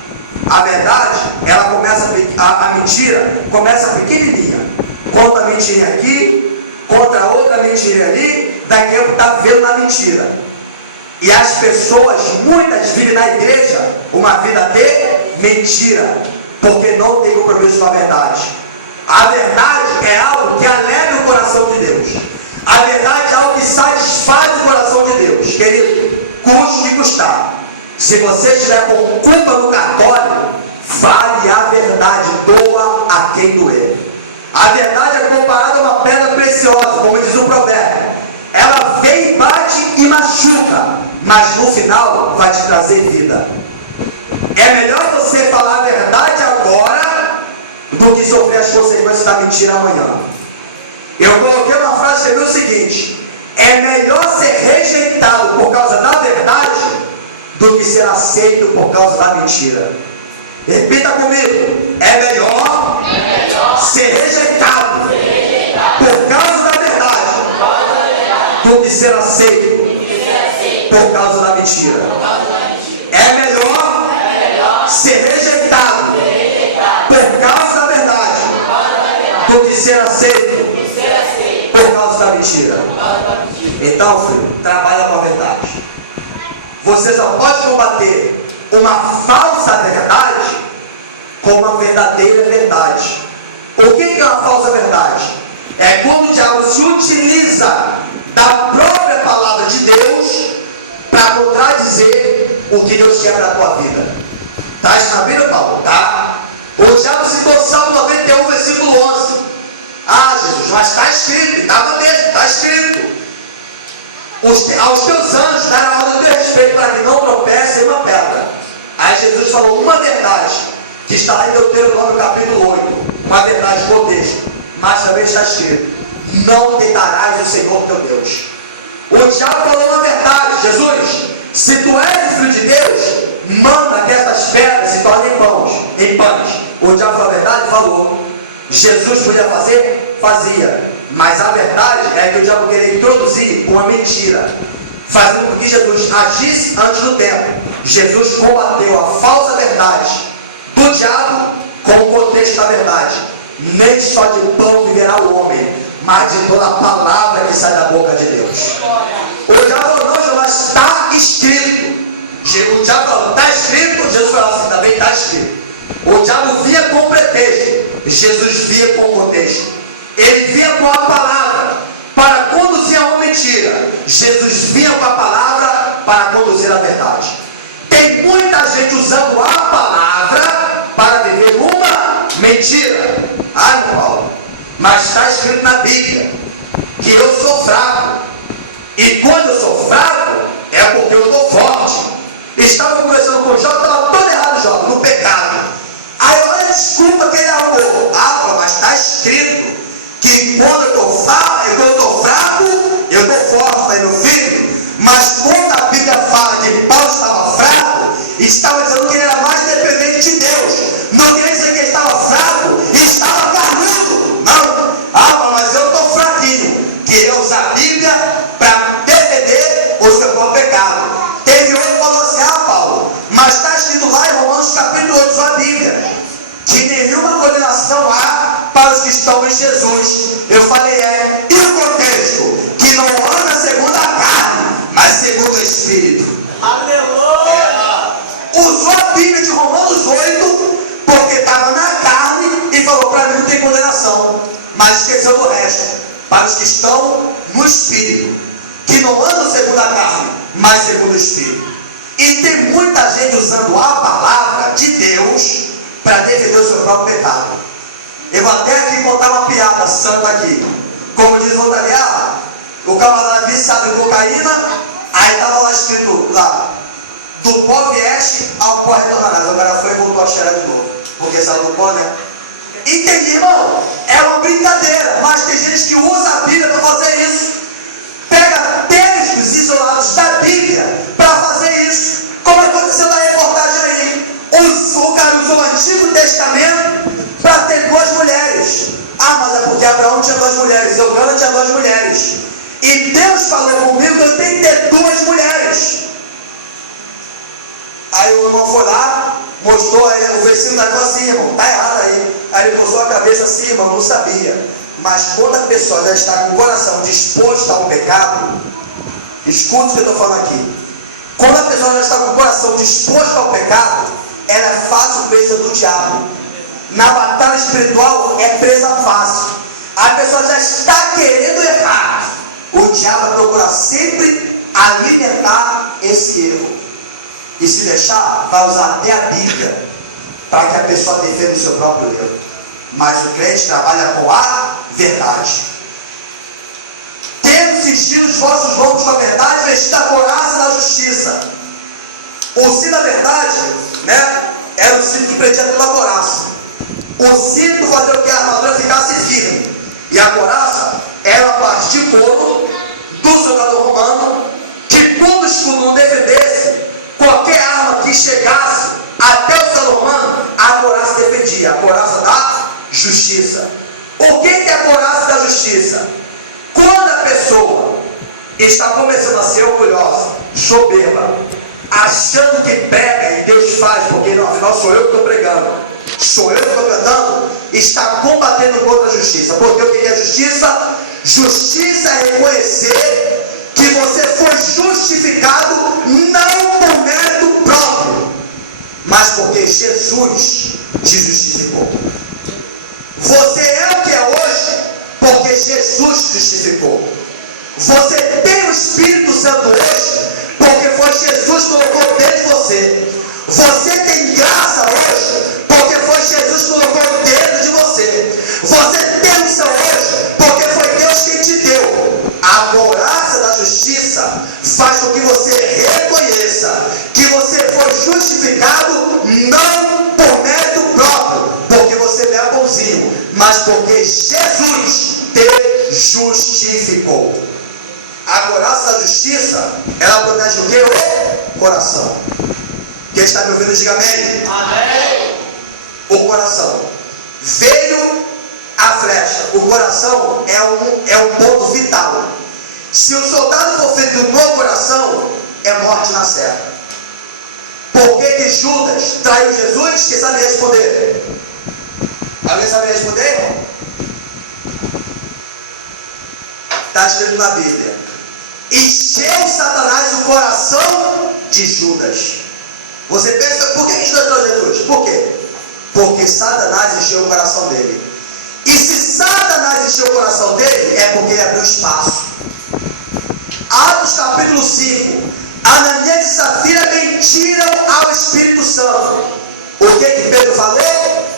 A verdade, ela começa, a mentira começa pequenininha. Conta a mentirinha aqui, contra outra mentirinha ali, daqui a pouco está vivendo na mentira. E as pessoas, muitas vivem na igreja uma vida de mentira, porque não tem compromisso com a verdade. A verdade é algo que alegra o coração de Deus. A verdade é algo que satisfaz o coração de Deus. Querido, custe que custar. Se você estiver com culpa no cartório, fale a verdade, doa a quem doer. A verdade é comparada a uma pedra preciosa, como diz o provérbio. Ela vem, bate e machuca, mas no final vai te trazer vida. É melhor você falar a verdade agora do que sofrer as consequências da mentira amanhã. Eu coloquei uma frase que é o seguinte: é melhor ser rejeitado por causa da verdade do que ser aceito por causa da mentira. Repita comigo: é melhor ser rejeitado por causa da verdade do que ser aceito por causa da mentira. É melhor ser rejeitado por causa da verdade do que ser aceito por causa da mentira. Então, filho, trabalha com a verdade. Você só pode combater uma falsa verdade com uma verdadeira verdade. O que é uma falsa verdade? É quando o diabo se utiliza da própria palavra de Deus para contradizer o que Deus quer para a tua vida. Está isso na Bíblia, Paulo? Tá? O diabo citou Salmo 91, versículo 11. Ah, Jesus, mas está escrito, estava mesmo, está escrito. Aos teus anjos dará a ordem do teu respeito para que não tropece em uma pedra. Aí Jesus falou uma verdade, que está lá em Deuteronômio capítulo 8. Uma verdade, contexto. Mas também está escrito: não tentarás o Senhor teu Deus. O diabo falou uma verdade: Jesus, se tu és o filho de Deus, manda que essas pedras se tornem pães. O diabo falou a verdade? Falou. Jesus podia fazer? Fazia. Mas a verdade é que o diabo queria introduzir uma mentira, fazendo com que Jesus agisse antes do tempo. Jesus combateu a falsa verdade do diabo com o contexto da verdade. Nem só de pão viverá o homem, mas de toda a palavra que sai da boca de Deus. O diabo falou: não, mas está escrito. O diabo falou: está escrito. Jesus falou assim: também está escrito. O diabo via com pretexto, Jesus via com contexto. Ele vinha com a palavra para conduzir a uma mentira. Jesus vinha com a palavra para conduzir a verdade. Tem muita gente usando a palavra para viver uma mentira. Ah, meu Paulo, mas está escrito na Bíblia que eu sou fraco. E quando eu sou fraco, é porque eu estou forte. Estava conversando com o Jó, estava todo errado, Jó, no pecado. Aí olha a desculpa que ele arrumou. Ah, Paulo, mas está escrito que quando eu estou fraco, eu estou forte. Falei: meu filho, mas quando a Bíblia fala que Paulo estava fraco, estava dizendo que ele era mais dependente de Deus. Não queria dizer que ele estava fraco e estava carnudo. Não. Ah, mas eu estou fraco. que estão em Jesus. Eu falei, e o contexto? Que não anda segundo a carne, mas segundo o Espírito. Aleluia! Usou a Bíblia de Romanos 8, porque estava na carne e falou, para mim não tem condenação, mas esqueceu do resto. Para os que estão no Espírito, que não andam segundo a carne, mas segundo o Espírito. E tem muita gente usando a palavra de Deus para defender o seu próprio pecado. Eu vou até aqui contar uma piada santa aqui. Como diz o outro ali, o camarada viciado em cocaína, aí estava lá escrito lá, do pó vieste, ao pó retornarás. O cara foi e voltou a cheirar de novo, porque saiu do pó, né? Entendi, irmão? É uma brincadeira, mas tem gente que usa a Bíblia para fazer isso. Pega textos isolados da Bíblia para fazer isso. Como aconteceu na reportagem aí. O cara usou o Antigo Testamento para ter 2 mulheres. Mas é porque Abraão tinha 2 mulheres, Eucana tinha 2 mulheres. E Deus falou comigo que eu tenho que ter 2 mulheres. Aí o irmão foi lá, mostrou, o versículo estava assim, irmão, está errado aí. Aí ele mostrou a cabeça assim, irmão, não sabia. Mas quando a pessoa já está com o coração disposto ao pecado, escute o que eu estou falando aqui. Quando a pessoa já está com o coração disposto ao pecado, ela é fácil presa do diabo. Na batalha espiritual é presa fácil. A pessoa já está querendo errar. O diabo vai procurar sempre alimentar esse erro. E se deixar, vai usar até a Bíblia para que a pessoa defenda o seu próprio erro. Mas o crente trabalha com a verdade. Tendo cingido os vossos lombos com a verdade, vestido a couraça da justiça. O cinto da verdade, né, era o cinto que prendia pela couraça. O cinto fazia com que a armadura ficasse firme. E a couraça era a parte de couro do soldado romano, que quando o escudo não defendesse, qualquer arma que chegasse até o soldado romano, a couraça defendia. A couraça da justiça. O que é a couraça da justiça? Quando a pessoa está começando a ser orgulhosa, soberba, achando que prega e Deus faz, porque não, afinal sou eu que estou pregando, sou eu que estou cantando, está combatendo contra a justiça. Porque o que é justiça? Justiça é reconhecer que você foi justificado não por mérito próprio, mas porque Jesus te justificou. Você é o que é hoje porque Jesus te justificou. Você tem o Espírito Santo hoje porque foi Jesus que colocou dentro de você. Você tem graça hoje porque foi Jesus que colocou dentro de você. Você tem unção hoje porque foi Deus quem te deu. A graça da justiça faz com que você reconheça que você foi justificado não por mérito próprio, porque você não é bonzinho, mas porque Jesus te justificou. A graça da justiça, ela protege o quê? O coração. Quem está me ouvindo, diga amém. Amém. O coração. Veio a flecha. O coração é um ponto vital. Se o soldado for ferido no coração, é morte na certa. Por que Judas traiu Jesus? Quem sabe responder? Alguém sabe responder, irmão? Está escrito na Bíblia. Encheu Satanás o coração de Judas. Você pensa, por que Judas traiu Jesus? Por quê? Porque Satanás encheu o coração dele. E se Satanás encheu o coração dele, é porque ele abriu espaço. Atos capítulo 5. Ananias e Safira mentiram ao Espírito Santo. O que Pedro falou?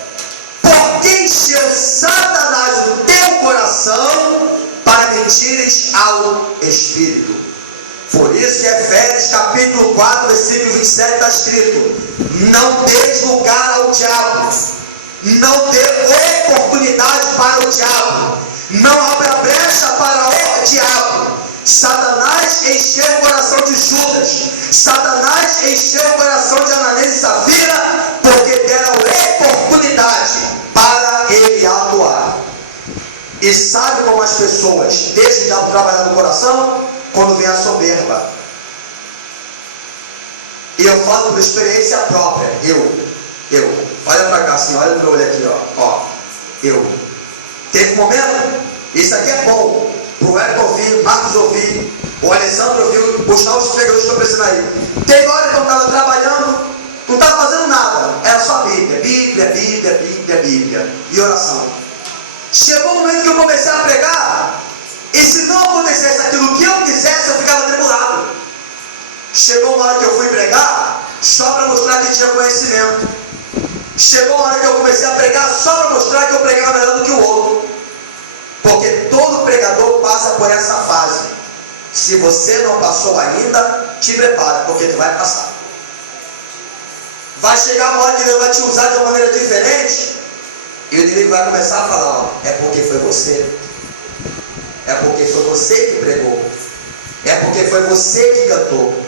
Porque encheu Satanás o teu coração para mentires ao Espírito. Por isso que Efésios capítulo 4, versículo 27 está escrito: não deis lugar ao diabo, não dê oportunidade para o diabo, não abra brecha para o diabo. Satanás encheu o coração de Judas, Satanás encheu o coração de Ananias e Safira, porque deram oportunidade para ele atuar. E sabe como as pessoas deixam de trabalhar no coração? Quando vem a soberba. E eu falo por experiência própria. Eu. Olha para cá assim, olha no meu olho aqui, ó. Eu. Teve um momento, isso aqui é bom, para o Eric ouvir, Marcos ouvir, o Alessandro ouvir, buscar os pregadores que estão pensando aí. Teve hora que eu estava trabalhando, não estava fazendo nada, era só Bíblia, Bíblia, Bíblia, Bíblia, Bíblia e oração. Chegou o momento que eu comecei a pregar, e se não acontecesse aquilo que eu quisesse, eu ficava tribulado. Chegou uma hora que eu fui pregar, só para mostrar que tinha conhecimento. Chegou uma hora que eu comecei a pregar, só para mostrar que eu pregava melhor do que o outro. Porque todo pregador passa por essa fase. Se você não passou ainda, te prepara, porque tu vai passar. Vai chegar uma hora que Deus vai te usar de uma maneira diferente, e o inimigo vai começar a falar, ó, é porque foi você. É porque foi você que pregou. É porque foi você que cantou.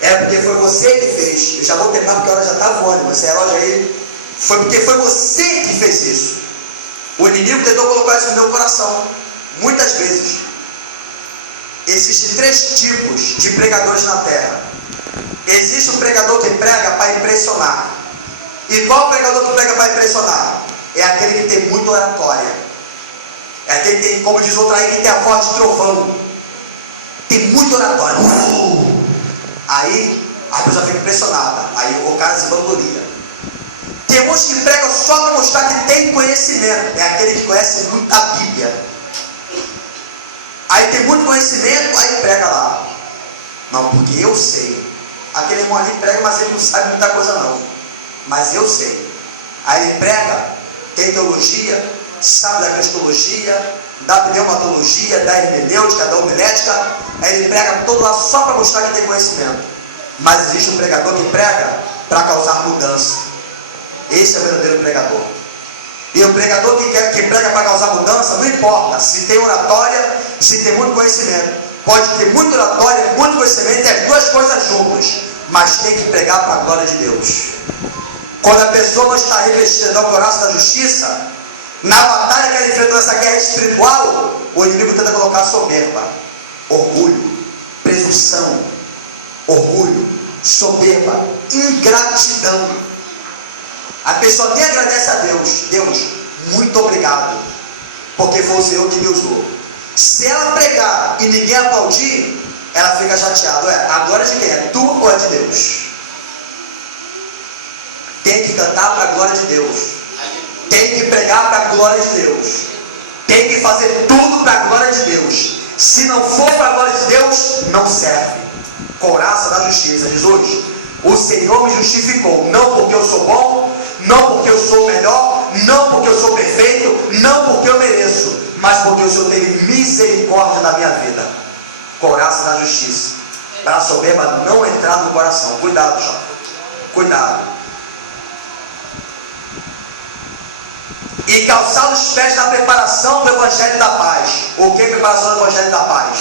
É porque foi você que fez. Eu já vou terminar porque a hora já está voando. Esse relógio aí. Foi porque foi você que fez isso. O inimigo tentou colocar isso no meu coração. Muitas vezes. Existem 3 tipos de pregadores na terra. Existe um pregador que prega para impressionar. E qual pregador que prega para impressionar? É aquele que tem muita oratória. É aquele que tem, como diz outro aí, que tem a voz de trovão. Tem muito oratório. Aí a pessoa fica impressionada. Aí o cara se vangloria. Tem uns que pregam só para mostrar que tem conhecimento. É aquele que conhece muito a Bíblia. Aí tem muito conhecimento, aí prega lá. Não, porque eu sei. Aquele irmão ali prega, mas ele não sabe muita coisa não. Mas eu sei. Aí ele prega, tem teologia, sabe da cristologia, da pneumatologia, da hermenêutica, da homilética. Aí ele prega todo lá só para mostrar que tem conhecimento. Mas existe um pregador que prega para causar mudança. Esse é o verdadeiro pregador. E o pregador que prega para causar mudança, não importa se tem oratória, se tem muito conhecimento. Pode ter muita oratória, muito conhecimento, é 2 coisas juntas, mas tem que pregar para a glória de Deus. Quando a pessoa não está revestida no coração da justiça, na batalha que ela enfrentou essa guerra espiritual, o inimigo tenta colocar soberba, orgulho, presunção, orgulho, soberba, ingratidão. A pessoa nem agradece a Deus. Deus, muito obrigado, porque foi o Senhor que me usou. Se ela pregar e ninguém aplaudir, ela fica chateada. Ué, a glória de quem? É tu ou é de Deus? Tem que cantar para a glória de Deus. Tem que pregar para a glória de Deus. Tem que fazer tudo para a glória de Deus. Se não for para a glória de Deus, não serve. Couraça da justiça. Jesus, o Senhor me justificou, não porque eu sou bom, não porque eu sou melhor, não porque eu sou perfeito, não porque eu mereço, mas porque o Senhor teve misericórdia da minha vida. Couraça da justiça. Para a soberba não entrar no coração. Cuidado, Jó. Cuidado. E calçar os pés na preparação do Evangelho da Paz. O que é preparação do Evangelho da Paz?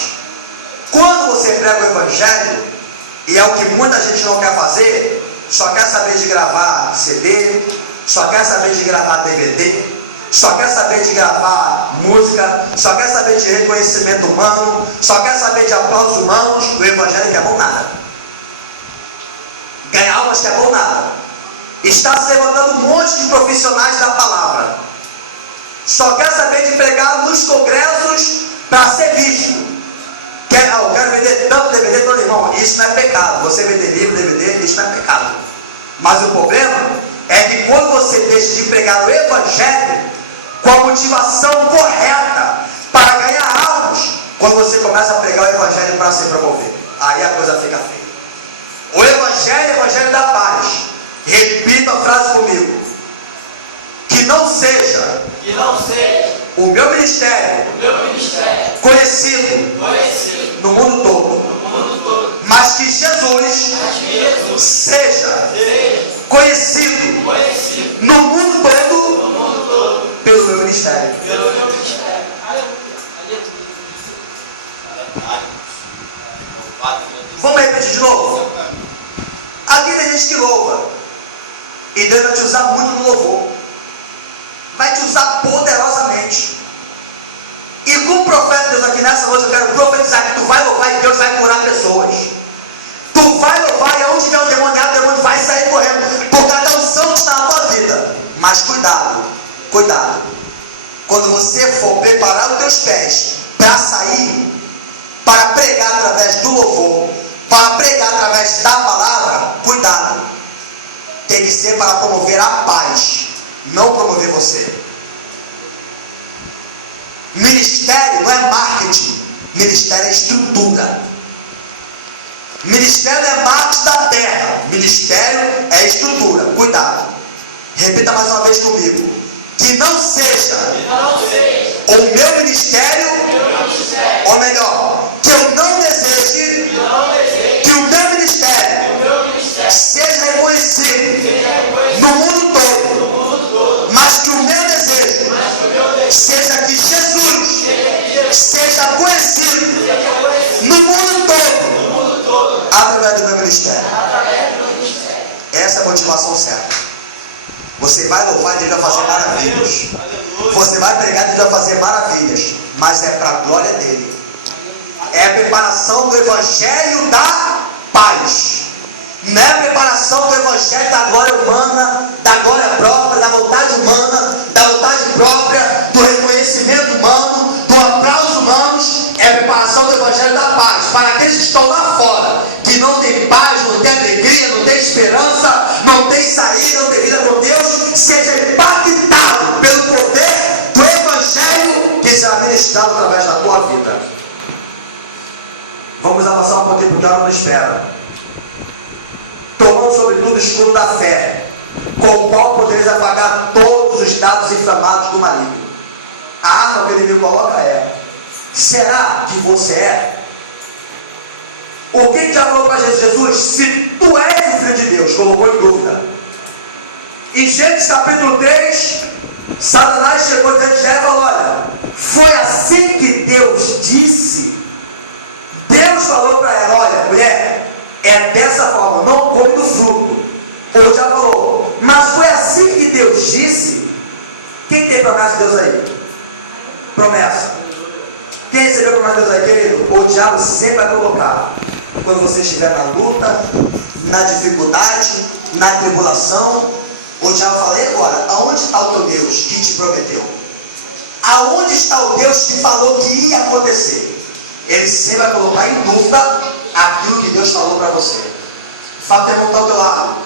Quando você prega o Evangelho, e é o que muita gente não quer fazer, só quer saber de gravar CD, só quer saber de gravar DVD, só quer saber de gravar música, só quer saber de reconhecimento humano, só quer saber de aplausos humanos. O Evangelho que é bom nada. Ganhar almas que é bom nada. Está se levantando um monte de profissionais da palavra. Só quer saber de pregar nos congressos para ser visto. Eu quero vender tanto DVD, todo irmão. Isso não é pecado. Você vender livro, DVD, isso não é pecado. Mas o problema é que quando você deixa de pregar o Evangelho com a motivação correta para ganhar almas, quando você começa a pregar o Evangelho para se promover, aí a coisa fica feia. O Evangelho é o Evangelho da paz. Repita a frase comigo. Que não seja o meu ministério conhecido no mundo todo, mas que Jesus seja conhecido no mundo todo pelo meu ministério. Vamos repetir de novo? Aqui tem gente que louva, e Deus vai te usar muito no louvor, vai te usar poderosamente. E com o profeta de Deus aqui nessa noite, eu quero profetizar que tu vai louvar e Deus vai curar pessoas. Tu vai louvar e onde tiver um demoniado, o demônio vai sair correndo, por causa da unção que está na tua vida. Mas cuidado, cuidado, quando você for preparar os teus pés para sair, para pregar através do louvor, para pregar através da palavra, cuidado, tem que ser para promover a paz, não promover você. Ministério não é marketing, ministério é estrutura. Ministério não é marketing da terra, ministério é estrutura. Cuidado, repita mais uma vez comigo: que não seja o meu ministério, ou melhor, que eu não deseje que o meu ministério seja reconhecido no mundo todo, mas que o meu desejo seja que Jesus seja conhecido no mundo todo através do meu ministério. Essa é a motivação certa. Você vai louvar e Deus vai fazer maravilhas. Você vai pregar e Deus vai fazer maravilhas, mas é para a glória dele. É a preparação do evangelho da paz. Não é a preparação do evangelho da glória humana, da glória própria, da vontade humana, da vontade própria, do reconhecimento humano, do aplauso humano. É a preparação do evangelho da paz para aqueles que estão lá fora, que não tem paz, não tem alegria, não tem esperança, não tem saída, não tem vida com Deus. Seja impactado pelo poder do evangelho que será ministrado através da tua vida. Vamos avançar um pouquinho porque a hora não espera. Tomando sobretudo o escudo da fé, com o qual podereis apagar todos os dados inflamados do maligno. A arma que ele me coloca é: será que você é? O que já falou para Jesus? Se tu és o Filho de Deus, colocou em dúvida. Em Gênesis capítulo 3, Satanás chegou diante de Eva e falou: olha, foi assim que Deus disse. Deus falou para ela: olha, mulher, é dessa forma, não come do fruto. Ou já falou, mas foi assim que Deus disse. Quem tem promessa de Deus aí? Promessa. Quem recebeu a promessa de Deus aí, querido? O diabo sempre vai colocar. Quando você estiver na luta, na dificuldade, na tribulação, o diabo fala: e agora, aonde está o teu Deus que te prometeu? Aonde está o Deus que falou que ia acontecer? Ele sempre vai colocar em dúvida aquilo que Deus falou para você. Fala para irmão ao teu lado: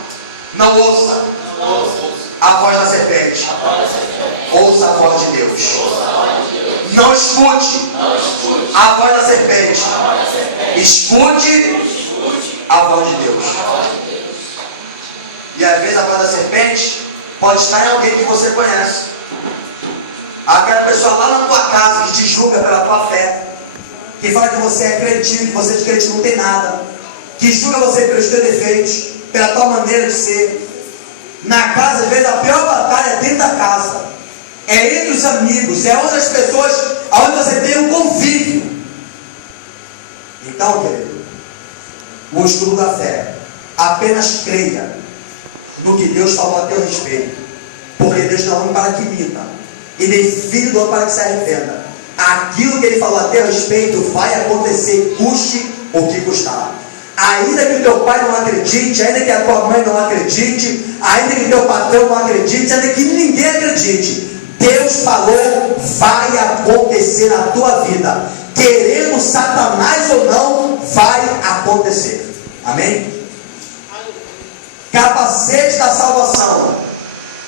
não ouça a voz da serpente, ouça a voz de Deus. Não escute a voz da serpente, escute a voz de Deus. E às vezes a voz da serpente pode estar em alguém que você conhece. Aquela pessoa lá na tua casa que te julga pela tua fé, que fala que você é crente, que você de crente não tem nada, que julga você pelos teus defeitos, pela tua maneira de ser. Na casa, às vezes, a pior batalha é dentro da casa, é entre os amigos, é onde as pessoas, onde você tem um convívio. Então, querido, o escudo da fé: apenas creia no que Deus falou a teu respeito, porque Deus não é homem para que minta, e nem filho do homem para que se arrependa. Aquilo que ele falou a teu respeito vai acontecer, custe o que custar. Ainda que o teu pai não acredite, ainda que a tua mãe não acredite, ainda que o teu patrão não acredite, ainda que ninguém acredite, Deus falou, vai acontecer na tua vida. Querendo Satanás ou não, vai acontecer. Amém? Capacete da salvação: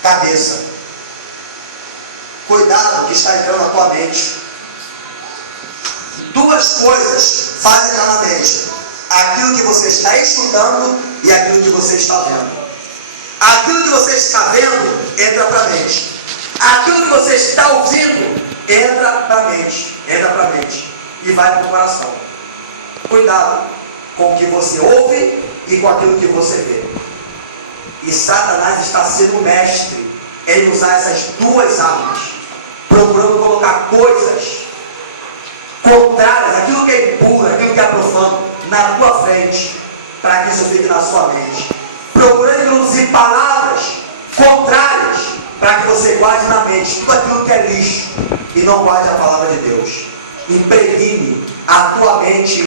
cabeça. Cuidado que está entrando na tua mente. Duas coisas fazem entrar na mente: aquilo que você está escutando e aquilo que você está vendo. Aquilo que você está vendo entra para a mente. Aquilo que você está ouvindo entra para a mente. Entra para a mente e vai para o coração. Cuidado com o que você ouve e com aquilo que você vê. E Satanás está sendo mestre em usar essas duas armas, procurando colocar coisas contrárias, aquilo que é impuro, aquilo que é profano, na tua frente, para que isso fique na sua mente, procurando introduzir palavras contrárias, para que você guarde na mente tudo aquilo que é lixo, e não guarde a palavra de Deus. Impregne a tua mente